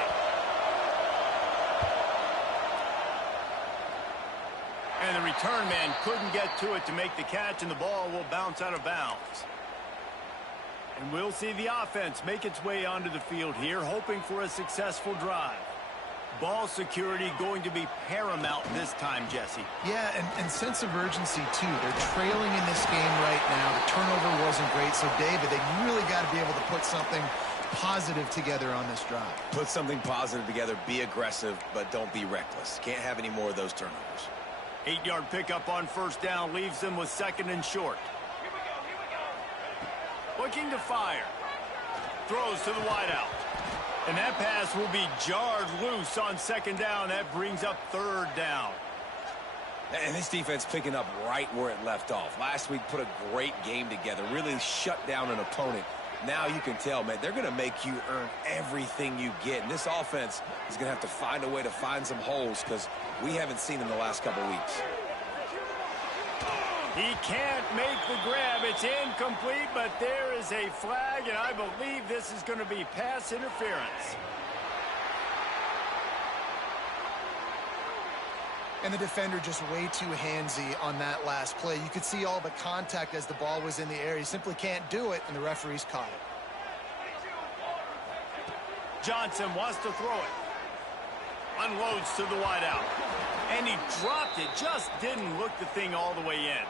And the return man couldn't get to it to make the catch, and the ball will bounce out of bounds. And we'll see the offense make its way onto the field here, hoping for a successful drive. Ball security going to be paramount this time, Jesse. Yeah, and sense of urgency, too. They're trailing in this game right now. The turnover wasn't great, so, David, they really got to be able to put something positive together on this drive. Put something positive together, be aggressive, but don't be reckless. Can't have any more of those turnovers. 8-yard pickup on first down leaves them with 2nd and short. Looking to fire. Throws to the wideout. And that pass will be jarred loose on 2nd down. That brings up 3rd down. And this defense picking up right where it left off. Last week put a great game together, really shut down an opponent. Now you can tell, man, they're going to make you earn everything you get. And this offense is going to have to find a way to find some holes because we haven't seen in the last couple weeks. He can't make the grab. It's incomplete, but there is a flag, and I believe this is going to be pass interference. And the defender just way too handsy on that last play. You could see all the contact as the ball was in the air. He simply can't do it, and the referee's caught it. Johnson wants to throw it. Unloads to the wideout. And he dropped it. Just didn't look the thing all the way in.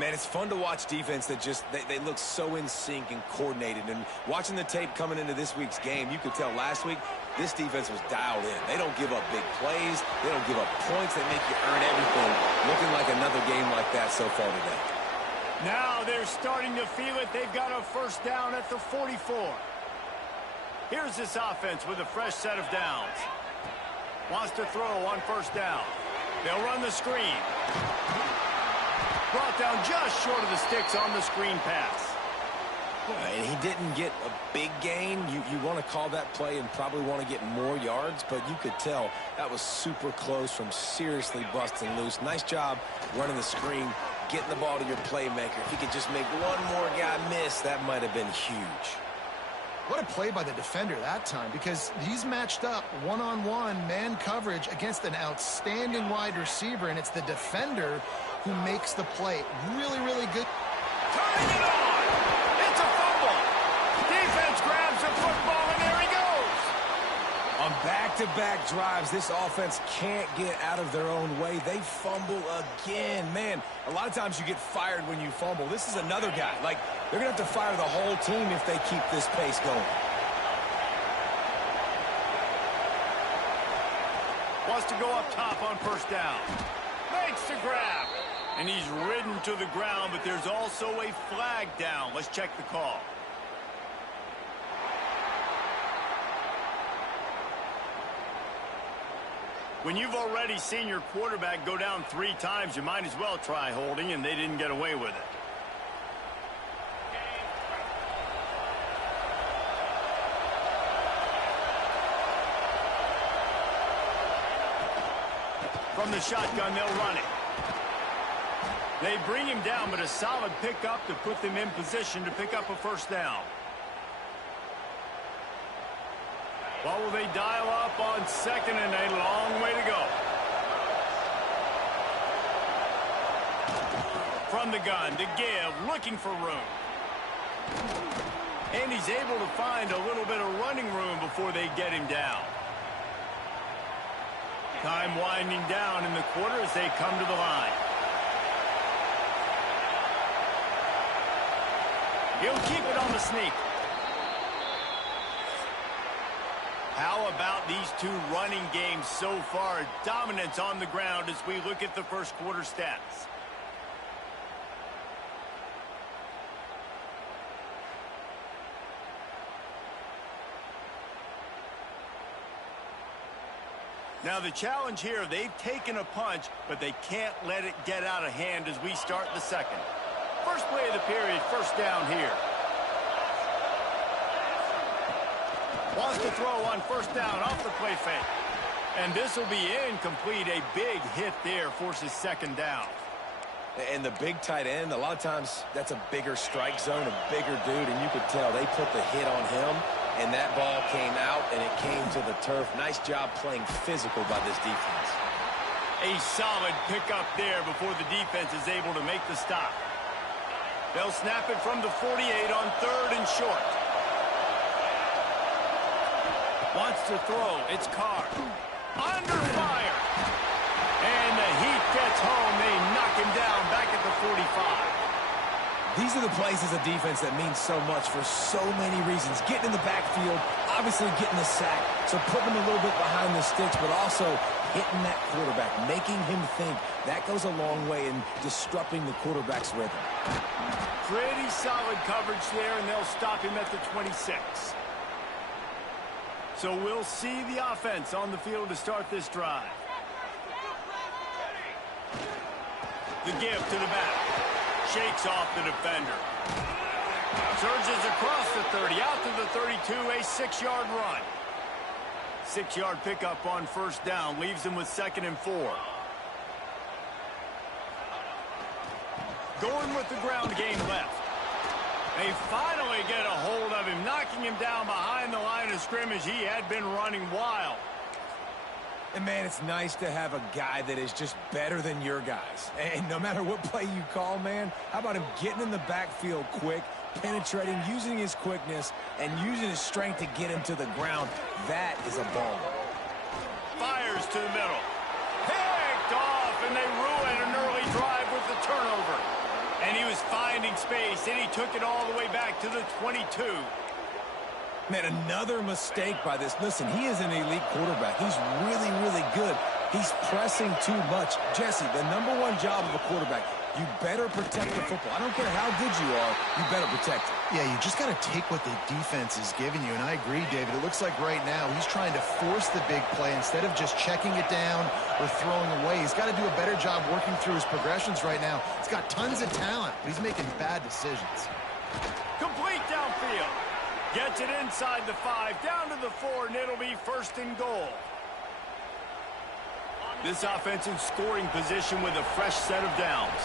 Man, it's fun to watch defense that just, they look so in sync and coordinated. And watching the tape coming into this week's game, you could tell last week, this defense was dialed in. They don't give up big plays. They don't give up points. They make you earn everything. Looking like another game like that so far today. Now they're starting to feel it. They've got a first down at the 44. Here's this offense with a fresh set of downs. Wants to throw on first down. They'll run the screen. Brought down just short of the sticks on the screen pass. And he didn't get a big gain. You want to call that play and probably want to get more yards, but you could tell that was super close from seriously busting loose. Nice job running the screen, getting the ball to your playmaker. If he could just make one more guy miss, that might have been huge. What a play by the defender that time, because he's matched up one-on-one man coverage against an outstanding wide receiver, and it's the defender who makes the play. Really, really good. Turning it on! It's a fumble! Defense grabs the football, and there he goes! On back-to-back drives, this offense can't get out of their own way. They fumble again. Man, a lot of times you get fired when you fumble. This is another guy. Like, they're going to have to fire the whole team if they keep this pace going. Wants to go up top on first down. Makes the grab. And he's ridden to the ground, but there's also a flag down. Let's check the call. When you've already seen your quarterback go down 3 times, you might as well try holding, and they didn't get away with it. From the shotgun, they'll run it. They bring him down, but a solid pickup to put them in position to pick up a first down. What will they dial up on second, and a long way to go? From the gun to give, looking for room. And he's able to find a little bit of running room before they get him down. Time winding down in the quarter as they come to the line. He'll keep it on the sneak. How about these two running games so far? Dominance on the ground as we look at the first quarter stats. Now the challenge here, they've taken a punch, but they can't let it get out of hand as we start the second. First play of the period, first down here. Wants to throw on first down off the play fake. And this will be incomplete. A big hit there forces second down. And the big tight end, a lot of times that's a bigger strike zone, a bigger dude, and you could tell they put the hit on him, and that ball came out, and it came to the turf. Nice job playing physical by this defense. A solid pickup there before the defense is able to make the stop. They'll snap it from the 48 on third and short. Wants to throw. It's Carr. Under fire. And the heat gets home. They knock him down back at the 45. These are the plays as a defense that mean so much for so many reasons. Getting in the backfield, obviously getting the sack, so putting him a little bit behind the sticks, but also hitting that quarterback, making him think. That goes a long way in disrupting the quarterback's rhythm. Pretty solid coverage there, and they'll stop him at the 26. So we'll see the offense on the field to start this drive. The give to the back. Shakes off the defender. Surges across the 30, out to the 32, a 6-yard run. 6-yard pickup on first down, leaves him with 2nd and 4. Going with the ground game left. They finally get a hold of him, knocking him down behind the line of scrimmage. He had been running wild. And, man, it's nice to have a guy that is just better than your guys. And no matter what play you call, man, how about him getting in the backfield quick, penetrating, using his quickness, and using his strength to get him to the ground. That is a ball. Fires to the middle. Picked off, and they ruin an early drive with the turnover. And he was finding space, and he took it all the way back to the 22. Man, another mistake by this. Listen, he is an elite quarterback. He's really, really good. He's pressing too much. Jesse, the #1 job of a quarterback, you better protect the football. I don't care how good you are, you better protect it. Yeah, you just got to take what the defense is giving you, and I agree, David. It looks like right now he's trying to force the big play instead of just checking it down or throwing away. He's got to do a better job working through his progressions right now. He's got tons of talent, but he's making bad decisions. Complete downfield. Gets it inside the 5, down to the 4, and it'll be 1st and goal. This offense in scoring position with a fresh set of downs.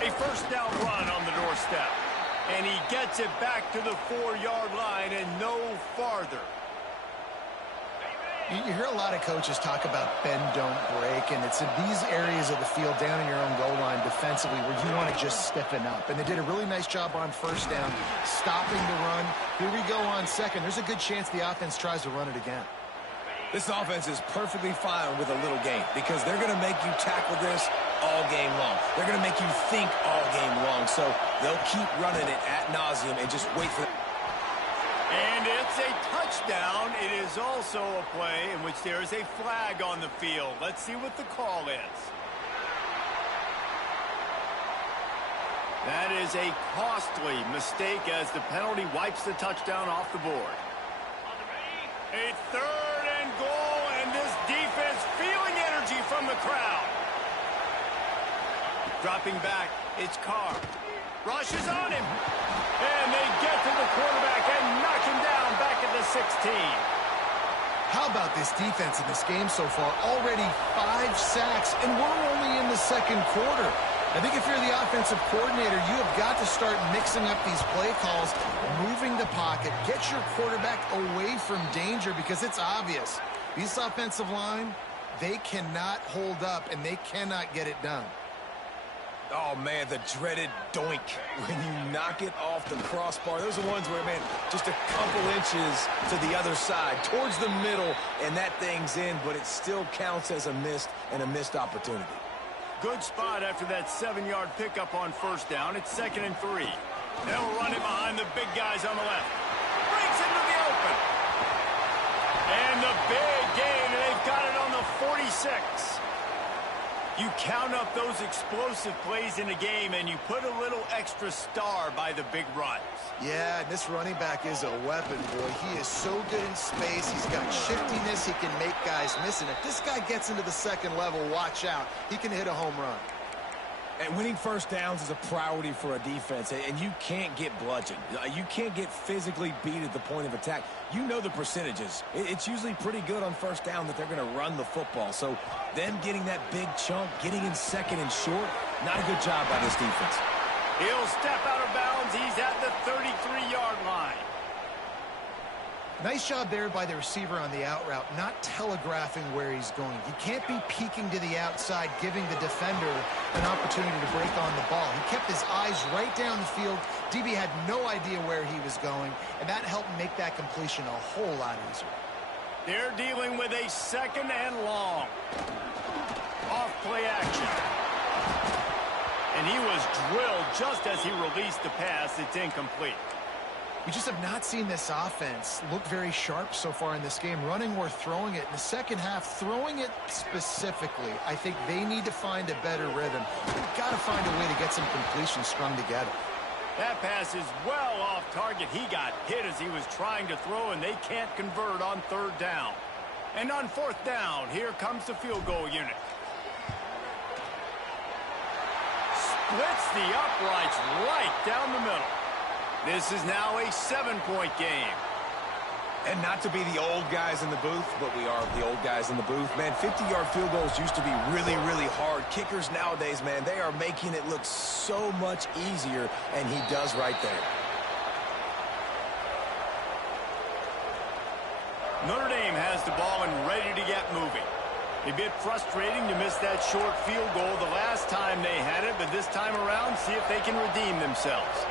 A 1st down run on the doorstep. And he gets it back to the 4-yard line and no farther. You hear a lot of coaches talk about bend, don't break, and it's in these areas of the field down in your own goal line defensively where you want to just stiffen up. And they did a really nice job on 1st down, stopping the run. Here we go on 2nd. There's a good chance the offense tries to run it again. This offense is perfectly fine with a little game because they're going to make you tackle this all game long. They're going to make you think all game long. So they'll keep running it ad nauseum and just wait for it. And it's a touchdown. It is also a play in which there is a flag on the field. Let's see what the call is. That is a costly mistake as the penalty wipes the touchdown off the board. A 3rd and goal, and this defense feeling energy from the crowd. Dropping back, it's Carr. Rushes on him. And they get to the quarterback and knock him down back at the 16. How about this defense in this game so far? Already 5 sacks, and we're only in the 2nd quarter. I think if you're the offensive coordinator, you have got to start mixing up these play calls, moving the pocket, get your quarterback away from danger because it's obvious. This offensive line, they cannot hold up, and they cannot get it done. Oh, man, the dreaded doink when you knock it off the crossbar. Those are ones where, man, just a couple inches to the other side, towards the middle, and that thing's in, but it still counts as a missed opportunity. Good spot after that 7-yard pickup on 1st down. It's 2nd and 3. They'll run it behind the big guys on the left. Breaks into the open. And the big gain, and they've got it on the 46. You count up those explosive plays in a game, and you put a little extra star by the big runs. Yeah, this running back is a weapon, boy. He is so good in space. He's got shiftiness. He can make guys miss. And if this guy gets into the 2nd level, watch out. He can hit a home run. And winning 1st downs is a priority for a defense, and you can't get bludgeoned. You can't get physically beat at the point of attack. You know the percentages. It's usually pretty good on 1st down that they're going to run the football. So them getting that big chunk, getting in 2nd and short, not a good job by this defense. He'll step out of bounds. He's at the 33-yard line. Nice job there by the receiver on the out route, not telegraphing where he's going. He can't be peeking to the outside, giving the defender an opportunity to break on the ball. He kept his eye guys right down the field. DB had no idea where he was going, and that helped make that completion a whole lot easier. They're dealing with a 2nd and long. Off play action. And he was drilled just as he released the pass. It's incomplete. We just have not seen this offense look very sharp so far in this game, running or throwing it. In the second half, throwing it specifically, I think they need to find a better rhythm. We've got to find a way to get some completions strung together. That pass is well off target. He got hit as he was trying to throw, and they can't convert on 3rd down. And on 4th down, here comes the field goal unit. Splits the uprights right down the middle. This is now a 7-point game. And not to be the old guys in the booth, but we are the old guys in the booth. Man, 50-yard field goals used to be really, really hard. Kickers nowadays, man, they are making it look so much easier, and he does right there. Notre Dame has the ball and ready to get moving. A bit frustrating to miss that short field goal the last time they had it, but this time around, see if they can redeem themselves.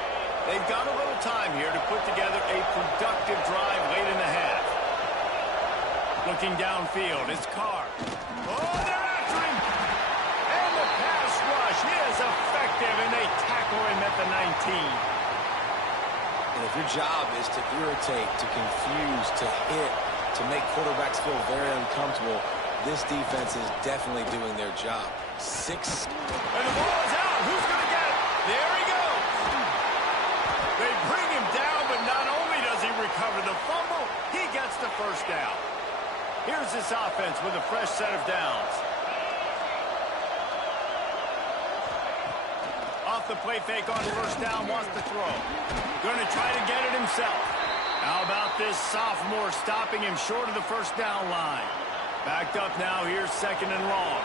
They've got a little time here to put together a productive drive late in the half. Looking downfield, it's Carr. Oh, they're after him! And the pass rush is effective, and they tackle him at the 19. And if your job is to irritate, to confuse, to hit, to make quarterbacks feel very uncomfortable, this defense is definitely doing their job. 6. And the ball is out. Who's going to get it? There he goes. They bring him down, but not only does he recover the fumble, he gets the 1st down. Here's this offense with a fresh set of downs. Off the play fake on 1st down, wants to throw. Going to try to get it himself. How about this sophomore stopping him short of the 1st down line? Backed up now, here's 2nd and long.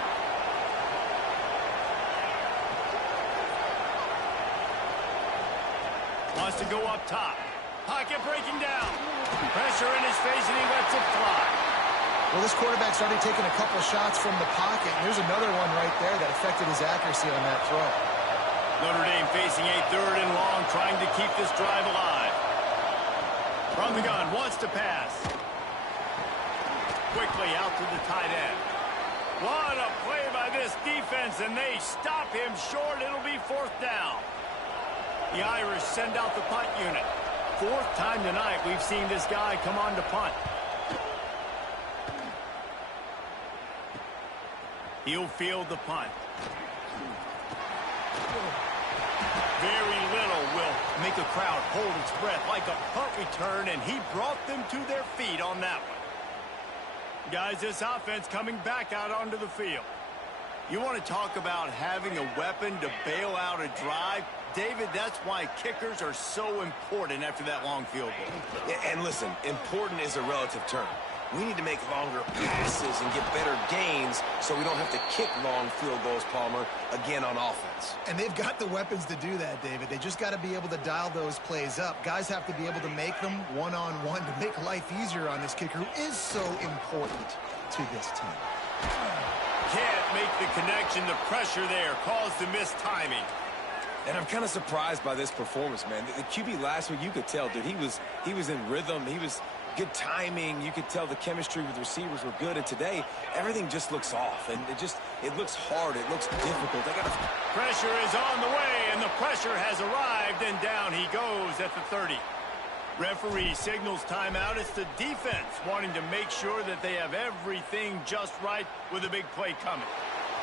Wants to go up top. Pocket breaking down. Pressure in his face, and he lets it fly. Well, this quarterback's already taken a couple shots from the pocket, and there's another one right there that affected his accuracy on that throw. Notre Dame facing a 3rd and long, trying to keep this drive alive. From the gun, wants to pass. Quickly out to the tight end. What a play by this defense, and they stop him short. It'll be 4th down. The Irish send out the punt unit. 4th time tonight we've seen this guy come on to punt. He'll field the punt. Very little will make a crowd hold its breath like a punt return, and he brought them to their feet on that one. Guys, this offense coming back out onto the field. You want to talk about having a weapon to bail out a drive? David, that's why kickers are so important after that long field goal. Yeah, and listen, important is a relative term. We need to make longer passes and get better gains so we don't have to kick long field goals, Palmer, again on offense. And they've got the weapons to do that, David. They just got to be able to dial those plays up. Guys have to be able to make them one-on-one to make life easier on this kicker who is so important to this team. Can't make the connection. The pressure there caused the missed timing. And I'm kind of surprised by this performance, man. The QB last week, you could tell, dude, he was in rhythm. He was good timing. You could tell the chemistry with the receivers were good. And today, everything just looks off. And it looks hard. It looks difficult. Pressure is on the way, and the pressure has arrived, and down he goes at the 30. Referee signals timeout. It's the defense wanting to make sure that they have everything just right with a big play coming.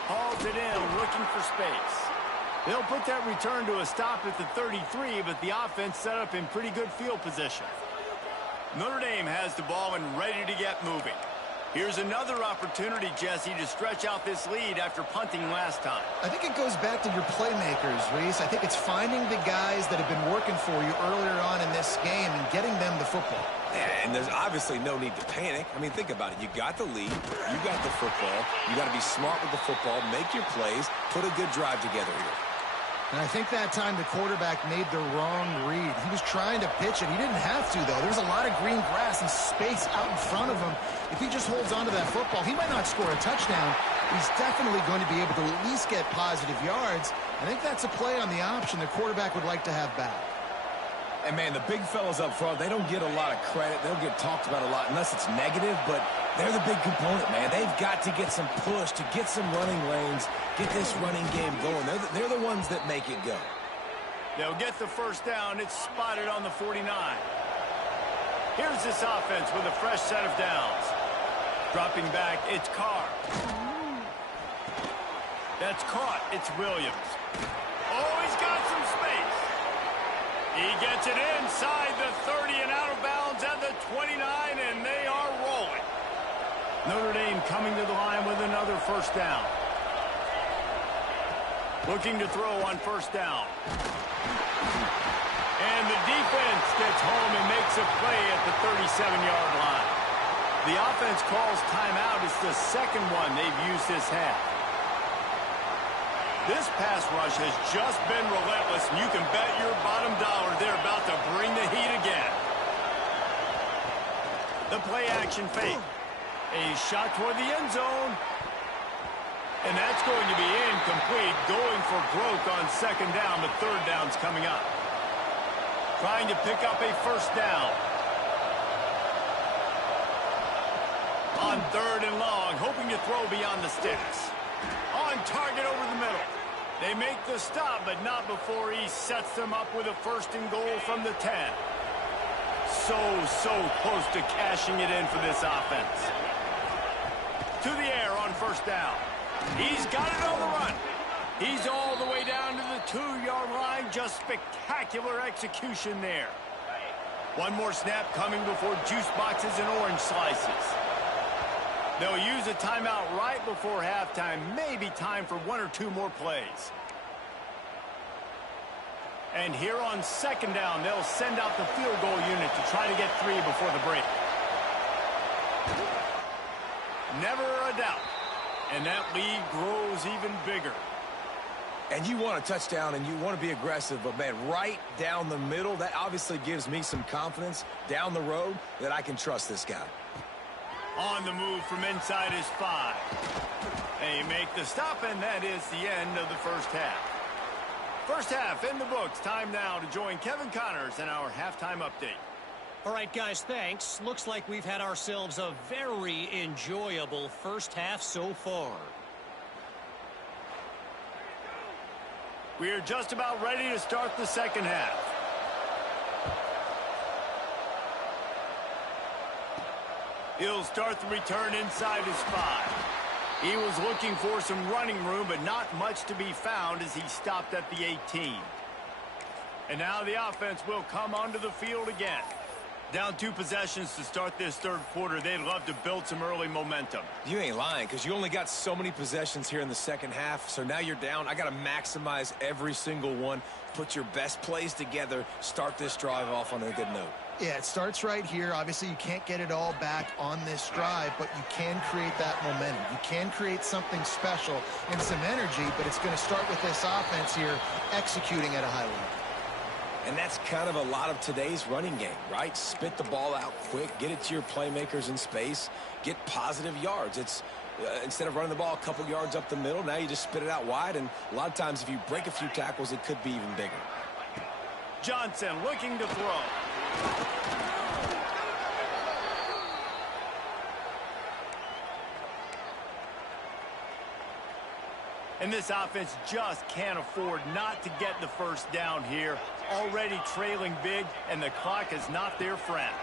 Hauls it in, looking for space. They'll put that return to a stop at the 33, but the offense set up in pretty good field position. Notre Dame has the ball and ready to get moving. Here's another opportunity, Jesse, to stretch out this lead after punting last time. I think it goes back to your playmakers, Reese. I think it's finding the guys that have been working for you earlier on in this game and getting them the football. And there's obviously no need to panic. I mean, think about it. You got the lead. You got the football. You got to be smart with the football, make your plays, put a good drive together here. And I think that time the quarterback made the wrong read. He was trying to pitch it. He didn't have to, though. There's a lot of green grass and space out in front of him. If he just holds on to that football, he might not score a touchdown, he's definitely going to be able to at least get positive yards. I think that's a play on the option the quarterback would like to have back. And, man, the big fellas up front, they don't get a lot of credit. They'll get talked about a lot unless it's negative, but they're the big component, man. They've got to get some push, to get some running lanes, get this running game going. They're the ones that make it go. They'll get the first down. It's spotted on the 49. Here's this offense with a fresh set of downs. Dropping back, it's Carr. That's caught. It's Williams. Oh, he's got some space. He gets it inside the 30 and out of bounds at the 29, and they are rolling. Notre Dame coming to the line with another first down. Looking to throw on first down. And the defense gets home and makes a play at the 37-yard line. The offense calls timeout. It's the second one they've used this half. This pass rush has just been relentless, and you can bet your bottom dollar they're about to bring the heat again. The play-action fake. A shot toward the end zone. And that's going to be incomplete. Going for broke on second down, but third down's coming up. Trying to pick up a first down. On third and long, hoping to throw beyond the sticks. On target over the middle. They make the stop, but not before he sets them up with a first and goal from the 10. So close to cashing it in for this offense. To the air on first down. He's got it on the run. He's all the way down to the 2-yard line. Just spectacular execution there. One more snap coming before juice boxes and orange slices. They'll use a timeout right before halftime. Maybe time for one or two more plays. And here on second down, they'll send out the field goal unit to try to get 3 before the break. Never a doubt. And that lead grows even bigger. And you want a touchdown and you want to be aggressive, but, man, right down the middle, that obviously gives me some confidence down the road that I can trust this guy. On the move from inside is 5. They make the stop, and that is the end of the first half. First half in the books. Time now to join Kevin Connors in our halftime update. All right, guys, thanks. Looks like we've had ourselves a very enjoyable first half so far. We are just about ready to start the second half. He'll start the return inside his 5. He was looking for some running room, but not much to be found as he stopped at the 18. And now the offense will come onto the field again. Down 2 possessions to start this third quarter. They'd love to build some early momentum. You ain't lying, because you only got so many possessions here in the second half, so now you're down. I got to maximize every single one, put your best plays together, start this drive off on a good note. Yeah, it starts right here. Obviously, you can't get it all back on this drive, but you can create that momentum. You can create something special and some energy, but it's going to start with this offense here executing at a high level. And that's kind of a lot of today's running game, right? Spit the ball out quick, get it to your playmakers in space, get positive yards. It's instead of running the ball a couple yards up the middle, now you just spit it out wide, and a lot of times if you break a few tackles, it could be even bigger. Johnson looking to throw. And this offense just can't afford not to get the first down here. Already trailing big, and the clock is not their friend.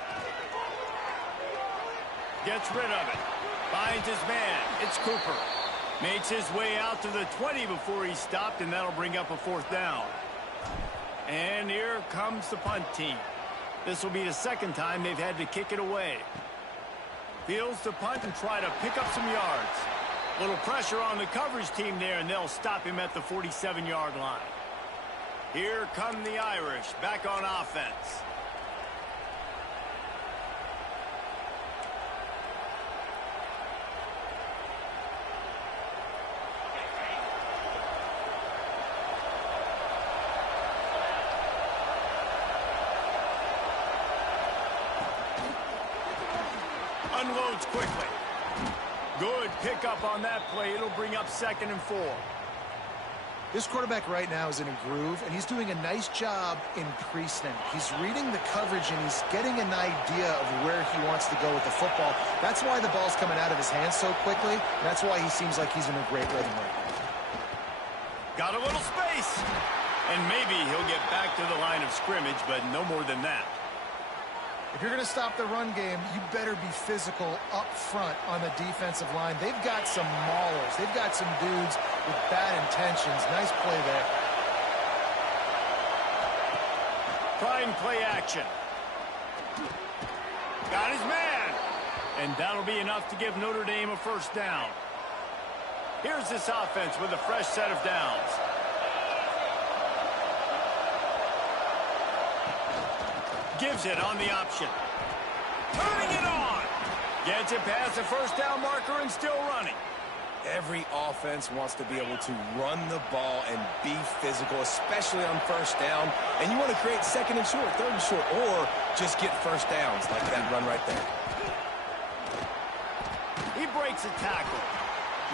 Gets rid of it. Finds his man. It's Cooper. Makes his way out to the 20 before he stopped, and that'll bring up a fourth down. And here comes the punt team. This will be the second time they've had to kick it away. Fields to punt and try to pick up some yards. Little pressure on the coverage team there, and they'll stop him at the 47-yard line. Here come the Irish back on offense. Unloads quickly. Good pickup on that play. It'll bring up 2nd and 4. This quarterback right now is in a groove, and he's doing a nice job increasing. He's reading the coverage, and he's getting an idea of where he wants to go with the football. That's why the ball's coming out of his hands so quickly, and that's why he seems like he's in a great rhythm right now. Got a little space. And maybe he'll get back to the line of scrimmage, but no more than that. If you're going to stop the run game, you better be physical up front on the defensive line. They've got some maulers. They've got some dudes with bad intentions. Nice play there. Trying play action. Got his man. And that'll be enough to give Notre Dame a 1st down. Here's this offense with a fresh set of downs. Gives it on the option. Turning it on. Gets it past the 1st down marker and still running. Every offense wants to be able to run the ball and be physical, especially on 1st down. And you want to create 2nd and short, 3rd and short, or just get 1st downs like that run right there. He breaks a tackle.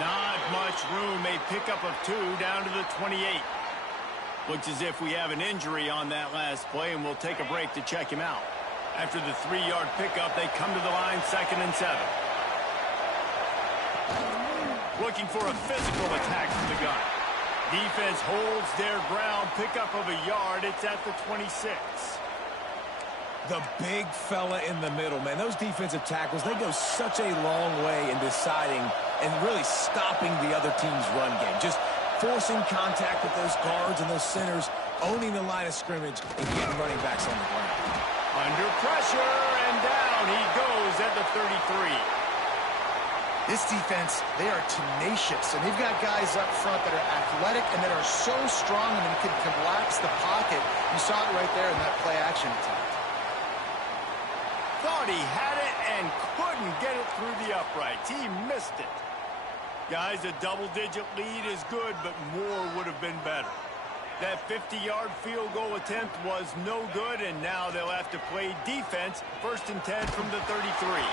Not much room. A pickup of 2 down to the 28. Looks as if we have an injury on that last play, and we'll take a break to check him out. After the 3-yard pickup, they come to the line 2nd and 7. Looking for a physical attack from the gun. Defense holds their ground. Pickup of a yard. It's at the 26. The big fella in the middle, man. Those defensive tackles, they go such a long way in deciding and really stopping the other team's run game. Just forcing contact with those guards and those centers, owning the line of scrimmage, and getting running backs on the ground. Under pressure, and down he goes at the 33. This defense, they are tenacious, and they've got guys up front that are athletic and that are so strong and can collapse the pocket. You saw it right there in that play-action attack. Thought he had it and couldn't get it through the uprights. He missed it. Guys, a double-digit lead is good, but more would have been better. That 50-yard field goal attempt was no good, and now they'll have to play defense. 1st and 10 from the 33.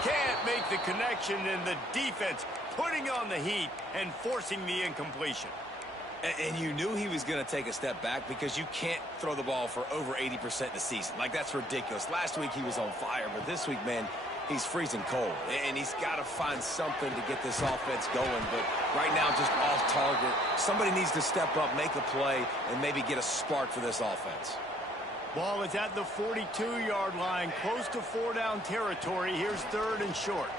Can't make the connection, and the defense putting on the heat and forcing the incompletion. And you knew he was going to take a step back because you can't throw the ball for over 80% in the season. Like, that's ridiculous. Last week he was on fire, but this week, man, he's freezing cold. And he's got to find something to get this offense going. But right now, just off target. Somebody needs to step up, make a play, and maybe get a spark for this offense. Ball is at the 42-yard line, close to 4-down territory. Here's 3rd and short.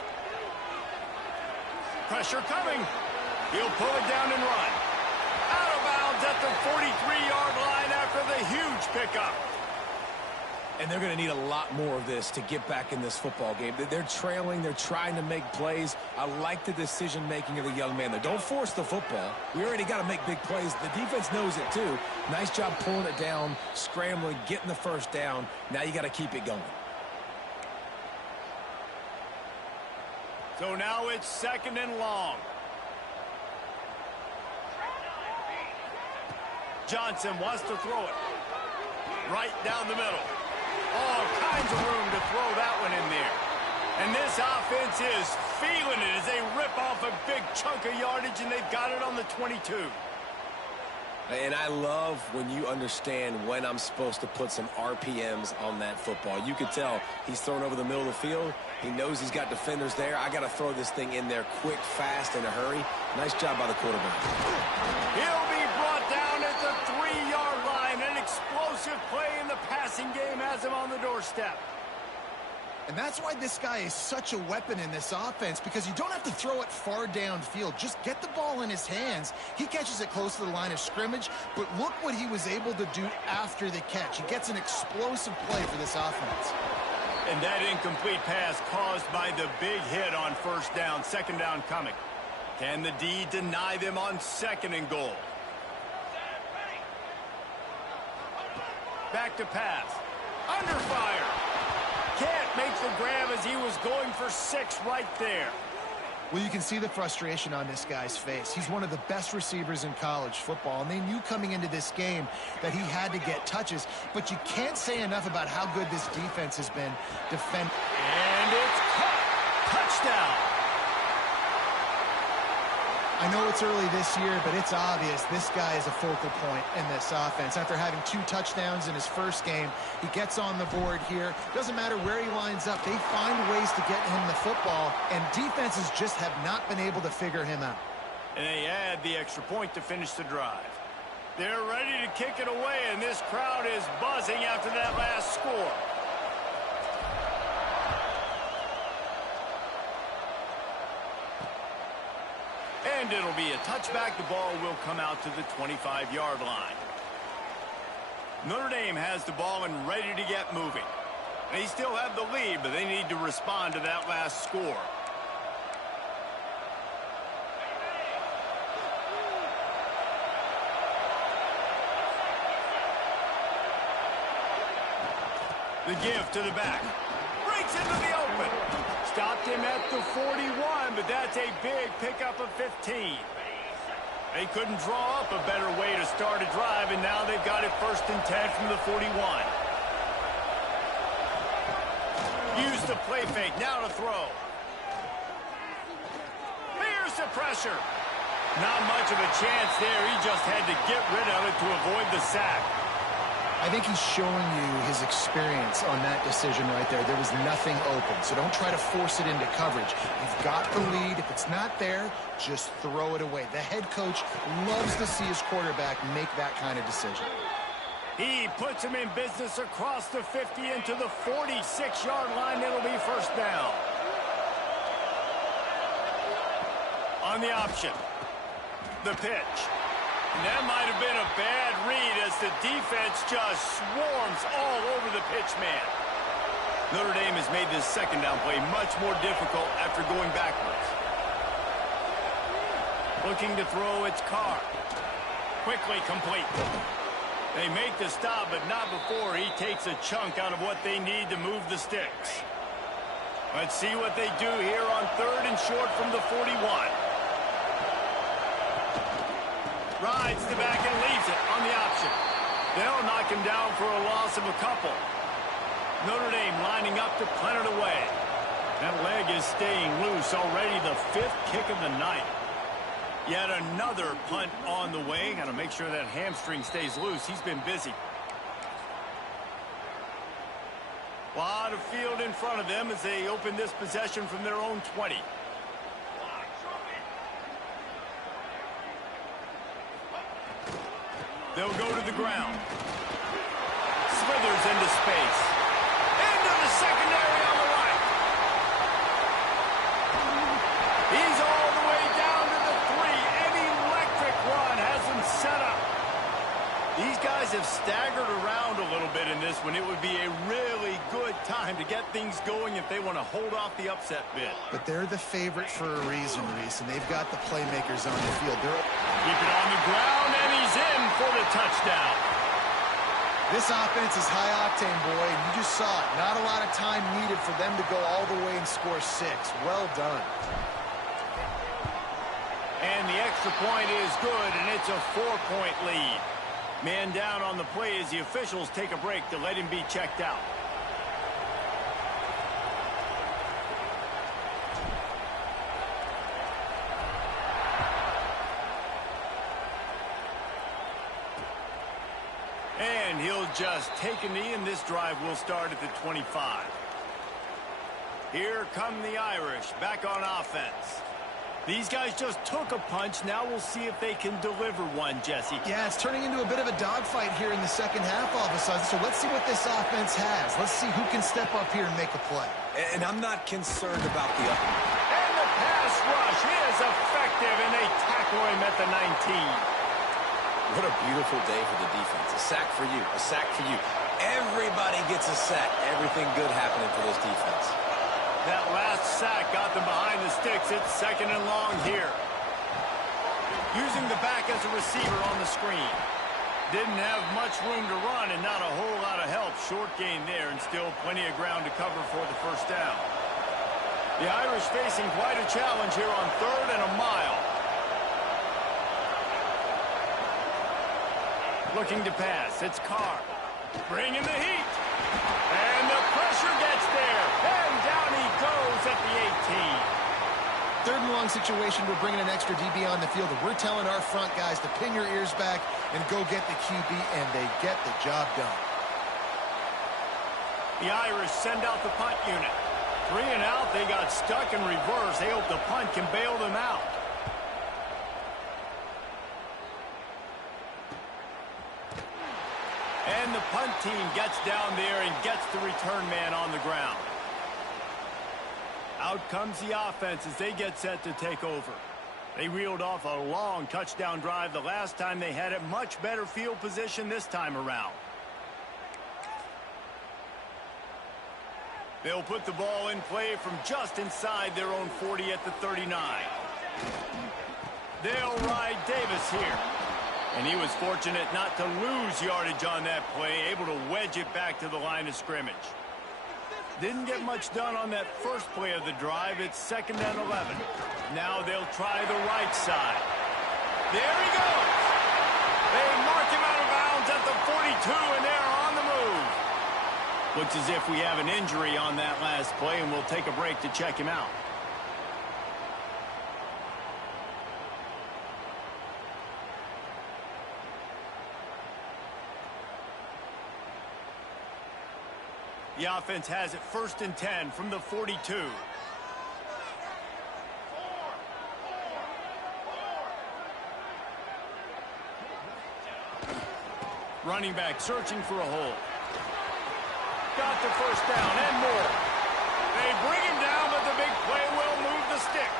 Pressure coming. He'll pull it down and run. Out of bounds at the 43-yard line after the huge pickup. And they're going to need a lot more of this to get back in this football game. They're trailing. They're trying to make plays. I like the decision-making of the young man there. Don't force the football. We already got to make big plays. The defense knows it, too. Nice job pulling it down, scrambling, getting the 1st down. Now you got to keep it going. So now it's 2nd and long. Johnson wants to throw it. Right down the middle. All kinds of room to throw that one in there. And this offense is feeling it as they rip off a big chunk of yardage, and they've got it on the 22. And I love when you understand when I'm supposed to put some RPMs on that football. You can tell he's thrown over the middle of the field. He knows he's got defenders there. I got to throw this thing in there quick, fast, in a hurry. Nice job by the quarterback. He'll be brought down at the 3-yard line. An explosive play in the passing game has him on the doorstep. And that's why this guy is such a weapon in this offense, because you don't have to throw it far downfield. Just get the ball in his hands. He catches it close to the line of scrimmage, but look what he was able to do after the catch. He gets an explosive play for this offense. And that incomplete pass caused by the big hit on 1st down. 2nd down coming. Can the D deny them on 2nd and goal? Back to pass. Under fire. Can't make the grab as he was going for 6 right there. Well, you can see the frustration on this guy's face. He's one of the best receivers in college football, and they knew coming into this game that he had to get touches, but you can't say enough about how good this defense has been defending. And it's caught. Touchdown. I know it's early this year, but it's obvious this guy is a focal point in this offense. After having 2 touchdowns in his first game, he gets on the board here. Doesn't matter where he lines up. They find ways to get him the football, and defenses just have not been able to figure him out. And they add the extra point to finish the drive. They're ready to kick it away, and this crowd is buzzing after that last score. And it'll be a touchback. The ball will come out to the 25-yard line. Notre Dame has the ball and ready to get moving. They still have the lead, but they need to respond to that last score. The give to the back. Breaks into the open. Stopped him at the 41, but that's a big pickup of 15. They couldn't draw up a better way to start a drive, and now they've got it 1st and 10 from the 41. Use the play fake. Now to throw. Here's the pressure. Not much of a chance there. He just had to get rid of it to avoid the sack. I think he's showing you his experience on that decision right there. There was nothing open, so don't try to force it into coverage. You've got the lead. If it's not there, just throw it away. The head coach loves to see his quarterback make that kind of decision. He puts him in business across the 50 into the 46-yard line. It'll be 1st down. On the option, the pitch. And that might have been a bad read as the defense just swarms all over the pitch man. Notre Dame has made this 2nd down play much more difficult after going backwards. Looking to throw, it's Carr. Quickly complete. They make the stop, but not before he takes a chunk out of what they need to move the sticks. Let's see what they do here on 3rd and short from the 41. Rides the back and leaves it on the option. They'll knock him down for a loss of a couple. Notre Dame lining up to punt it away. That leg is staying loose. Already the 5th kick of the night. Yet another punt on the way. Got to make sure that hamstring stays loose. He's been busy. A lot of field in front of them as they open this possession from their own 20. They'll go to the ground. Slithers into space. Into the secondary on the right. He's all the way down to the 3. An electric run has him set up. These guys have staggered around a little bit in this one. It would be a really good time to get things going if they want to hold off the upset bid. But they're the favorite for a reason, Reese, and they've got the playmakers on the field. Keep it on the ground, and he's in for the touchdown. This offense is high-octane, boy, and you just saw it. Not a lot of time needed for them to go all the way and score 6. Well done. And the extra point is good, and it's a 4-point lead. Man down on the play as the officials take a break to let him be checked out. And he'll just take a knee, and this drive will start at the 25. Here come the Irish back on offense. These guys just took a punch. Now we'll see if they can deliver one, Jesse. Yeah, it's turning into a bit of a dogfight here in the second half all of a sudden. So let's see what this offense has. Let's see who can step up here and make a play. And I'm not concerned about the up. And the pass rush is effective, and they tackle him at the 19. What a beautiful day for the defense. A sack for you, a sack for you. Everybody gets a sack. Everything good happening for this defense. That last sack got them behind the sticks. It's 2nd and long here. Using the back as a receiver on the screen. Didn't have much room to run and not a whole lot of help. Short gain there and still plenty of ground to cover for the 1st down. The Irish facing quite a challenge here on 3rd and a mile. Looking to pass. It's Carr. Bringing the heat. And the pressure gets there. And down he goes at the 18. Third and long situation, we're bringing an extra DB on the field, and we're telling our front guys to pin your ears back and go get the QB, and they get the job done. The Irish send out the punt unit. 3 and out, they got stuck in reverse. They hope the punt can bail them out. And the punt team gets down there and gets the return man on the ground. Out comes the offense as they get set to take over. They reeled off a long touchdown drive the last time they had it. Much better field position this time around. They'll put the ball in play from just inside their own 40 at the 39. They'll ride Davis here. And he was fortunate not to lose yardage on that play, able to wedge it back to the line of scrimmage. Didn't get much done on that first play of the drive. It's 2nd and 11. Now they'll try the right side. There he goes. They mark him out of bounds at the 42, and they're on the move. Looks as if we have an injury on that last play, and we'll take a break to check him out. The offense has it 1st and 10 from the 42. Running back searching for a hole. Got the first down and more. They bring him down, but the big play will move the sticks.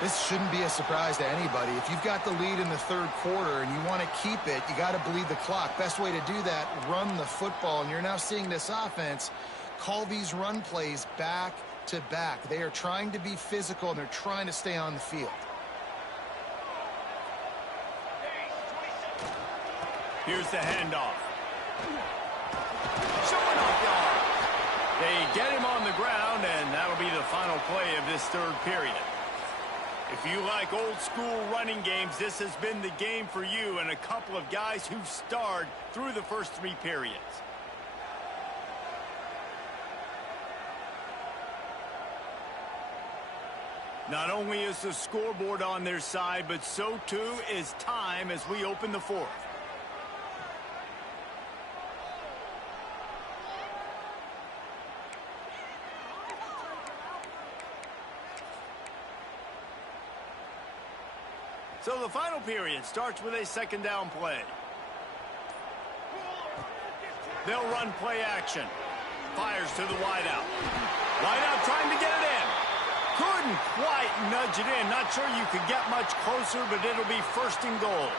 This shouldn't be a surprise to anybody. If you've got the lead in the third quarter and you want to keep it, you got to bleed the clock. Best way to do that, run the football. And you're now seeing this offense call these run plays back to back. They are trying to be physical, and they're trying to stay on the field. Here's the handoff. Showing off the arm. They get him on the ground, and that'll be the final play of this third period. If you like old-school running games, this has been the game for you and a couple of guys who've starred through the first 3 periods. Not only is the scoreboard on their side, but so too is time as we open the 4th. So the final period starts with a 2nd down play. They'll run play action. Fires to the wideout. Wideout trying to get it in. Couldn't quite nudge it in. Not sure you could get much closer, but it'll be 1st and goal.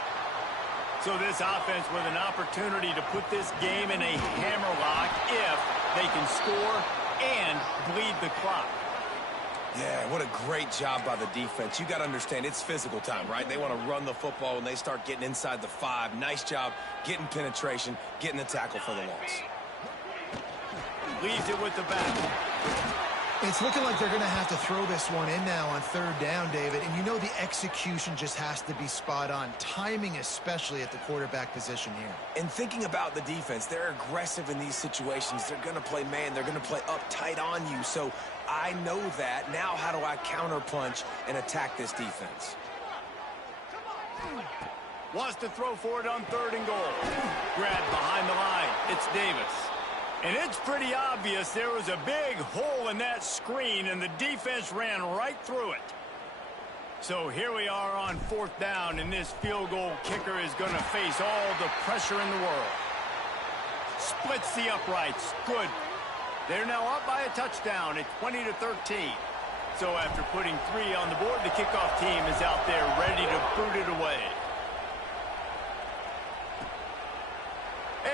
So this offense with an opportunity to put this game in a hammerlock if they can score and bleed the clock. Yeah, what a great job by the defense. You got to understand, it's physical time, right? They want to run the football when they start getting inside the 5. Nice job getting penetration, getting the tackle for the loss. Leaves it with the back. It's looking like they're going to have to throw this one in now on 3rd down, David. And you know the execution just has to be spot on. Timing especially at the quarterback position here. And thinking about the defense, they're aggressive in these situations. They're going to play man. They're going to play up tight on you. So I know that. Now how do I counterpunch and attack this defense? Wants to throw for it on 3rd and goal. Grabbed behind the line. It's Davis. And it's pretty obvious there was a big hole in that screen, and the defense ran right through it. So here we are on 4th down, and this field goal kicker is going to face all the pressure in the world. Splits the uprights. Good. They're now up by a touchdown at 20-13. So after putting 3 on the board, the kickoff team is out there ready to boot it away.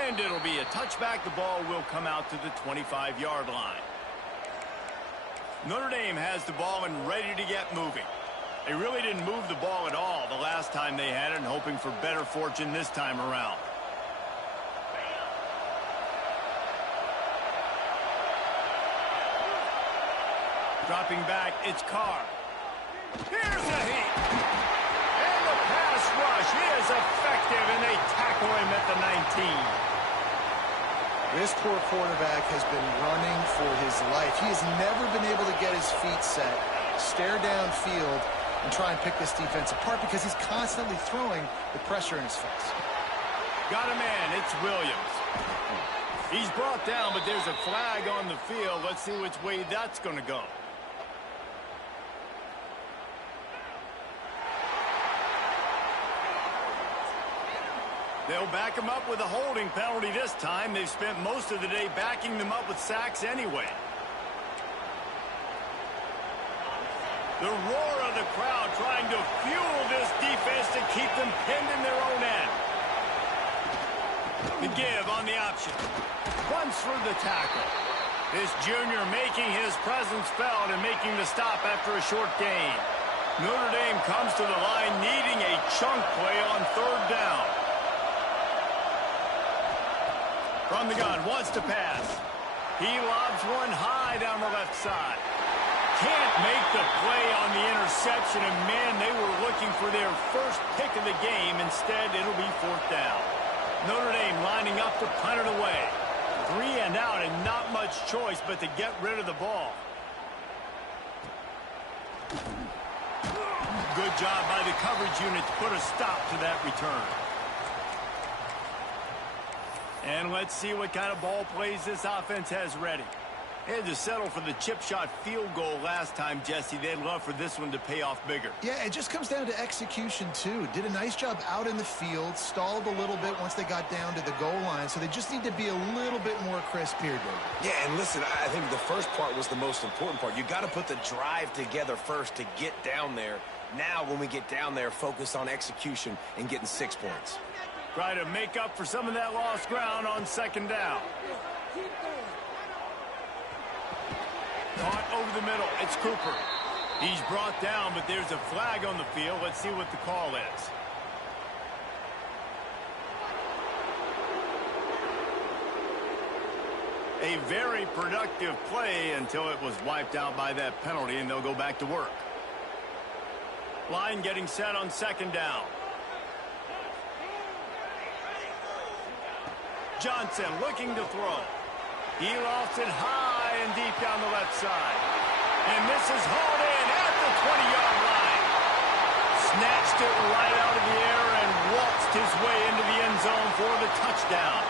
And it'll be a touchback. The ball will come out to the 25-yard line. Notre Dame has the ball and ready to get moving. They really didn't move the ball at all the last time they had it, and hoping for better fortune this time around. Dropping back, it's Carr. Here's the heat. And the pass rush is effective, and they tackle him at the 19. This poor quarterback has been running for his life. He has never been able to get his feet set. stare downfield and try and pick this defense apart because he's constantly throwing with pressure in his face. Got a man. It's Williams. He's brought down, but there's a flag on the field. Let's see which way that's going to go. They'll back him up with a holding penalty this time. They've spent most of the day backing them up with sacks anyway. The roar of the crowd trying to fuel this defense to keep them pinned in their own end. The give on the option. Runs through the tackle. This junior making his presence felt and making the stop after a short gain. Notre Dame comes to the line needing a chunk play on third down. From the gun, wants to pass. He lobs one high down the left side. Can't make the play on the interception, and man, they were looking for their first pick of the game. Instead, it'll be fourth down. Notre Dame lining up to punt it away. 3 and out, and not much choice but to get rid of the ball. Good job by the coverage unit to put a stop to that return. And let's see what kind of ball plays this offense has ready. They had to settle for the chip shot field goal last time, Jesse. They'd love for this one to pay off bigger. Yeah, it just comes down to execution, too. Did a nice job out in the field, stalled a little bit once they got down to the goal line, so they just need to be a little bit more crisp here, David. Yeah, and listen, I think the first part was the most important part. You got to put the drive together first to get down there. Now, when we get down there, focus on execution and getting 6 points. Try to make up for some of that lost ground on second down. Caught over the middle. It's Cooper. He's brought down, but there's a flag on the field. Let's see what the call is. A very productive play until it was wiped out by that penalty, and they'll go back to work. Line getting set on second down. Johnson looking to throw. He lofts it high and deep down the left side. And this is hauled in at the 20-yard line. Snatched it right out of the air and waltzed his way into the end zone for the touchdown.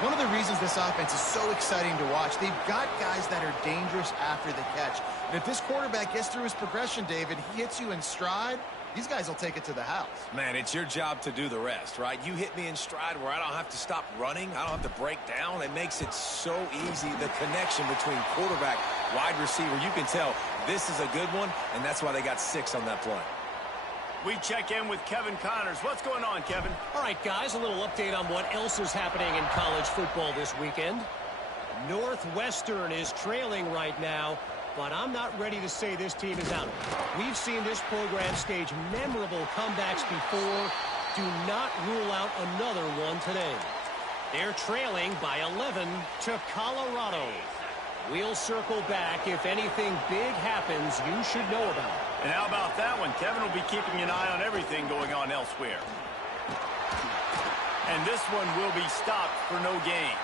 One of the reasons this offense is so exciting to watch, they've got guys that are dangerous after the catch. And if this quarterback gets through his progression, David, he hits you in stride, these guys will take it to the house. Man, it's your job to do the rest, right? You hit me in stride where I don't have to stop running. I don't have to break down. It makes it so easy, the connection between quarterback, wide receiver. You can tell this is a good one, and that's why they got 6 on that play. We check in with Kevin Connors. What's going on, Kevin? All right, guys, a little update on what else is happening in college football this weekend. Northwestern is trailing right now, but I'm not ready to say this team is out. We've seen this program stage memorable comebacks before. Do not rule out another one today. They're trailing by 11 to Colorado. We'll circle back. If anything big happens, you should know about it. And how about that one? Kevin will be keeping an eye on everything going on elsewhere. And this one will be stopped for no gain.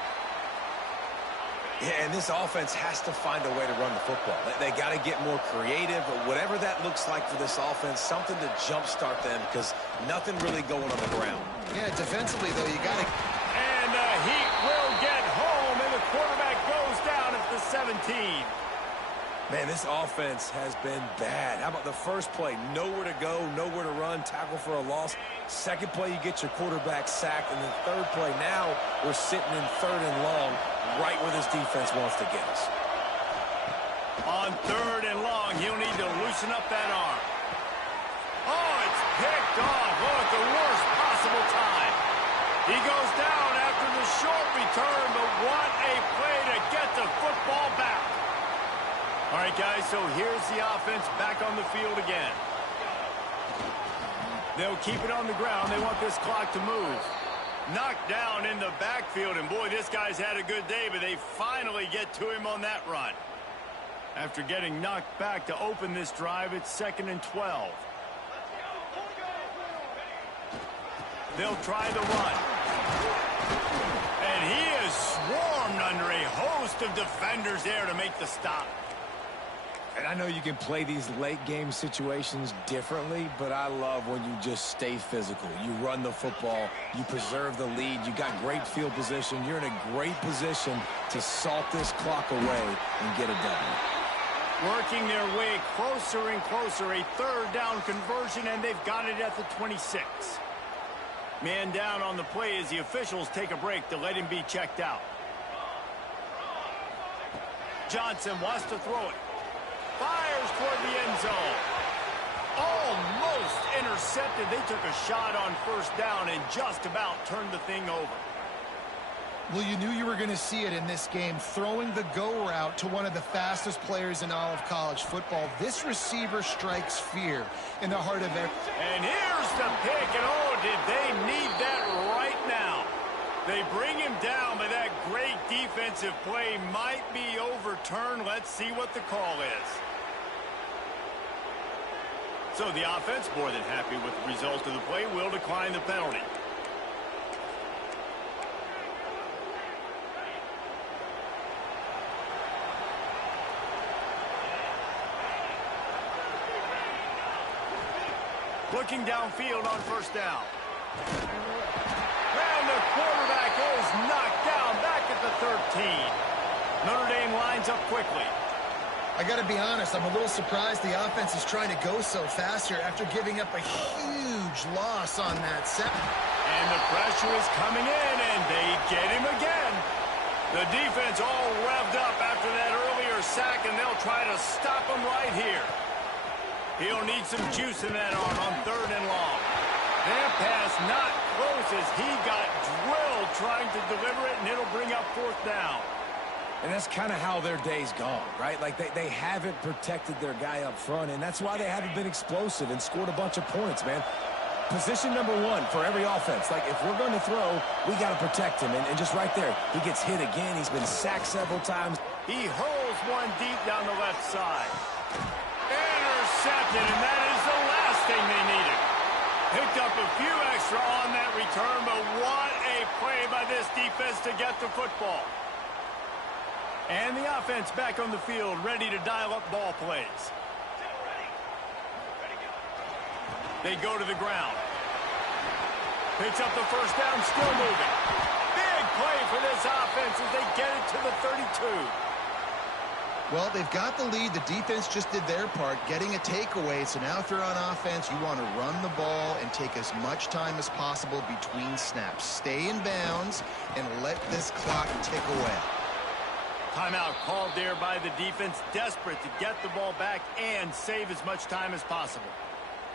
Yeah, and this offense has to find a way to run the football. They got to get more creative, whatever that looks like for this offense, something to jumpstart them because nothing really going on the ground. Yeah, defensively, though, you got to... And the Heat will get home, and the quarterback goes down at the 17. Man, this offense has been bad. How about the first play? Nowhere to go, nowhere to run, tackle for a loss. Second play, you get your quarterback sacked. And the third play, now we're sitting in third and long, right where this defense wants to get us. On third and long, he'll need to loosen up that arm. Oh, it's picked off. Oh, at the worst possible time. He goes down after the short return, but what a play to get the football back. All right, guys, so here's the offense back on the field again. They'll keep it on the ground. They want this clock to move. Knocked down in the backfield, and boy, this guy's had a good day, but they finally get to him on that run. After getting knocked back to open this drive, it's 2nd and 12. They'll try the run. And he is swarmed under a host of defenders there to make the stop. And I know you can play these late-game situations differently, but I love when you just stay physical. You run the football, you preserve the lead, you got great field position, you're in a great position to salt this clock away and get a W. Working their way closer and closer, a third down conversion, and they've got it at the 26. Man down on the play as the officials take a break to let him be checked out. Johnson wants to throw it. Fires toward the end zone. Almost intercepted. They took a shot on first down and just about turned the thing over. Well, you knew you were going to see it in this game, throwing the go route to one of the fastest players in all of college football. This receiver strikes fear in the heart of every... And here's the pick, and oh, did they need that right now. They bring him down, but that great defensive play might be overturned. Let's see what the call is. So the offense, more than happy with the result of the play, will decline the penalty. Looking downfield on first down. And the quarterback is knocked down back at the 13. Notre Dame lines up quickly. I got to be honest, I'm a little surprised the offense is trying to go so fast here after giving up a huge loss on that set. And the pressure is coming in, and they get him again. The defense all revved up after that earlier sack, and they'll try to stop him right here. He'll need some juice in that arm on third and long. That pass not close as he got drilled trying to deliver it, and it'll bring up fourth down. And that's kind of how their day's gone, right? Like they haven't protected their guy up front, and that's why they haven't been explosive and scored a bunch of points, man. Position number one for every offense. Like, if we're going to throw, we got to protect him. And just right there, he gets hit again. He's been sacked several times. He hurls one deep down the left side. Intercepted, and that is the last thing they needed. Picked up a few extra on that return, but what a play by this defense to get the football. And the offense back on the field, ready to dial up ball plays. They go to the ground. Picks up the first down, still moving. Big play for this offense as they get it to the 32. Well, they've got the lead. The defense just did their part, getting a takeaway. So now if you're on offense, you want to run the ball and take as much time as possible between snaps. Stay in bounds and let this clock tick away. Timeout called there by the defense, desperate to get the ball back and save as much time as possible.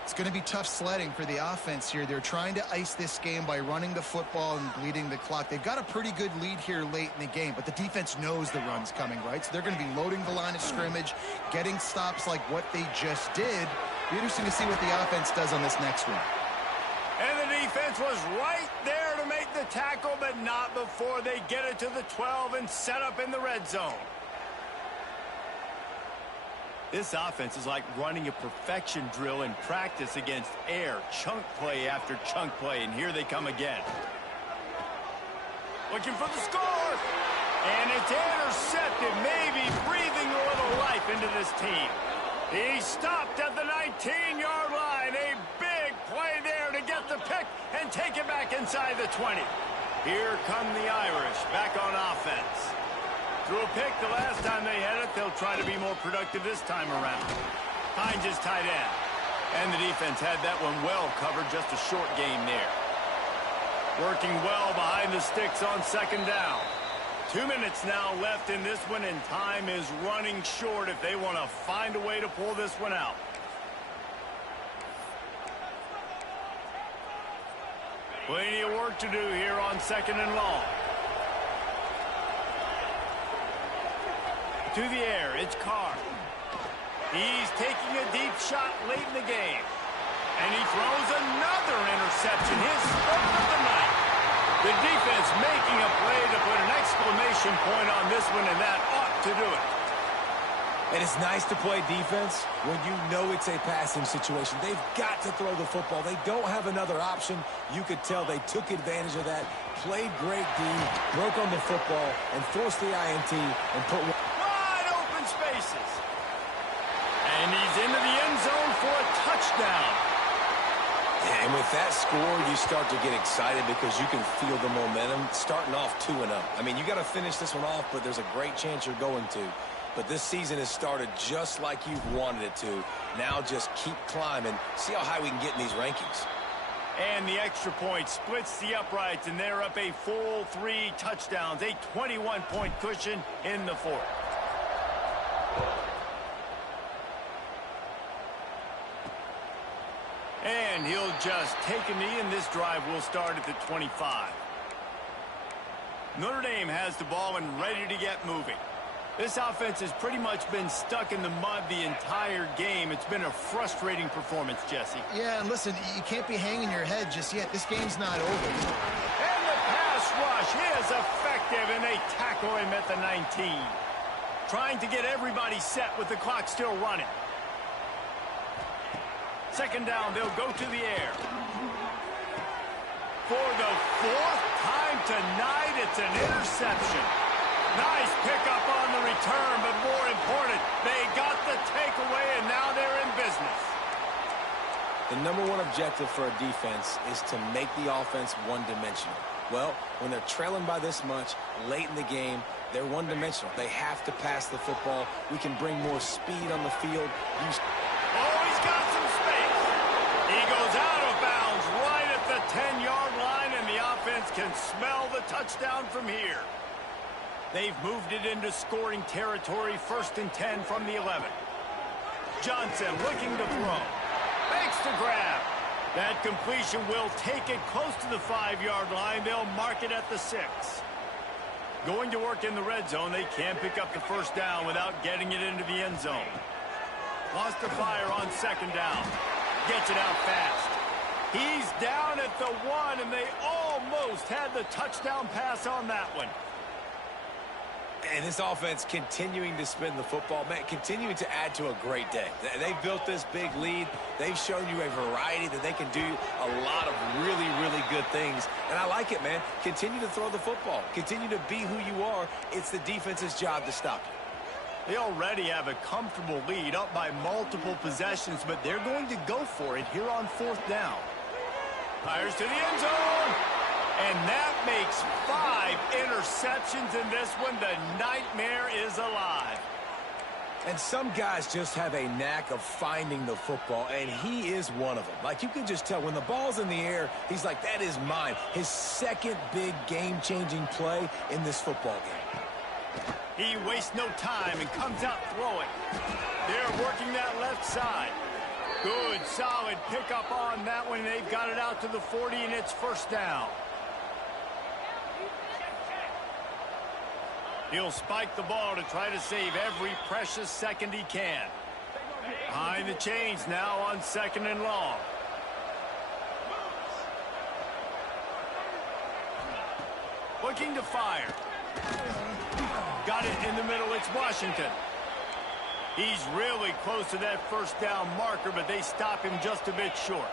It's going to be tough sledding for the offense here. They're trying to ice this game by running the football and bleeding the clock. They've got a pretty good lead here late in the game, but the defense knows the run's coming, right? So they're going to be loading the line of scrimmage, getting stops like what they just did. Be interesting to see what the offense does on this next one. And the defense was right there to make the tackle, but not before they get it to the 12 and set up in the red zone. This offense is like running a perfection drill in practice against air. Chunk play after chunk play, and here they come again. Looking for the score. And it's intercepted, maybe breathing a little life into this team. He stopped at the 19-yard line. A big play there to get the pick and take it back inside the 20. Here come the Irish back on offense. Threw a pick the last time they had it. They'll try to be more productive this time around. Hines is tight end. And the defense had that one well covered. Just a short game there. Working well behind the sticks on second down. 2 minutes now left in this one, and time is running short if they want to find a way to pull this one out. Plenty of work to do here on second and long. To the air, it's Carr. He's taking a deep shot late in the game. And he throws another interception, his third of the night. The defense making a play to put an exclamation point on this one, and that ought to do it. And it's nice to play defense when you know it's a passing situation. They've got to throw the football. They don't have another option. You could tell they took advantage of that, played great D, broke on the football, and forced the INT and put one. Wide open spaces. he's into the end zone for a touchdown. Yeah, and with that score, you start to get excited because you can feel the momentum starting off 2-0. I mean, you got to finish this one off, but there's a great chance you're going to. But this season has started just like you've wanted it to. Now just keep climbing. See how high we can get in these rankings. And the extra point splits the uprights, and they're up a full 3 touchdowns, a 21-point cushion in the fourth. And he'll just take a knee, and this drive will start at the 25. Notre Dame has the ball and ready to get moving. This offense has pretty much been stuck in the mud the entire game. It's been a frustrating performance, Jesse. Yeah, and listen, you can't be hanging your head just yet. This game's not over. And the pass rush is effective, and they tackle him at the 19. Trying to get everybody set with the clock still running. Second down, they'll go to the air. For the 4th time tonight, it's an interception. Nice pickup on the return, but more important, they got the takeaway, and now they're in business. The #1 objective for a defense is to make the offense one-dimensional. Well, when they're trailing by this much late in the game, they're one-dimensional. They have to pass the football. We can bring more speed on the field. Oh, he's got some space. He goes out of bounds right at the 10-yard line, and the offense can smell the touchdown from here. They've moved it into scoring territory, 1st and 10 from the 11. Johnson looking to throw. Makes the grab. That completion will take it close to the 5-yard line. They'll mark it at the 6. Going to work in the red zone, they can pick up the 1st down without getting it into the end zone. Lost the fire on 2nd down. Gets it out fast. He's down at the 1, and they almost had the touchdown pass on that one. And this offense continuing to spin the football, man, continuing to add to a great day. They've built this big lead. They've shown you a variety that they can do a lot of really, really good things. And I like it, man. Continue to throw the football. Continue to be who you are. It's the defense's job to stop you. They already have a comfortable lead up by multiple possessions, but they're going to go for it here on 4th down. Fires to the end zone. And that makes 5 interceptions in this one. The nightmare is alive. And some guys just have a knack of finding the football, and he is one of them. Like, you can just tell when the ball's in the air, he's like, that is mine. His 2nd big game-changing play in this football game. He wastes no time and comes out throwing. They're working that left side. Good, solid pickup on that one. They've got it out to the 40, and it's 1st down. He'll spike the ball to try to save every precious second he can. Behind the chains now on 2nd and long. Looking to fire. Got it in the middle. It's Washington. He's really close to that 1st down marker, but they stop him just a bit short.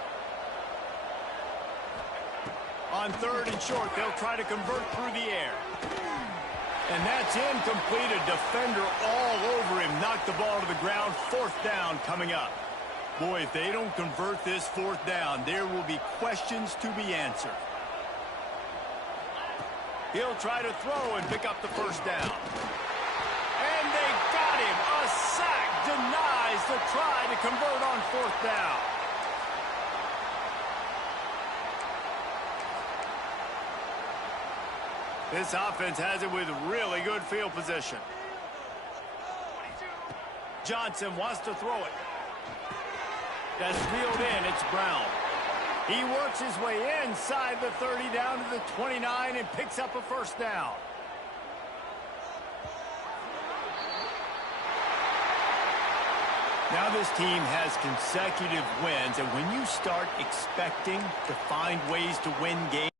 On 3rd and short, they'll try to convert through the air. And that's incomplete. A defender all over him. Knocked the ball to the ground. 4th down coming up. Boy, if they don't convert this 4th down, there will be questions to be answered. He'll try to throw and pick up the 1st down. And they got him. A sack denies the try to convert on 4th down. This offense has it with really good field position. Johnson wants to throw it. That's reeled in. It's Brown. He works his way inside the 30 down to the 29 and picks up a 1st down. Now this team has consecutive wins, and when you start expecting to find ways to win games,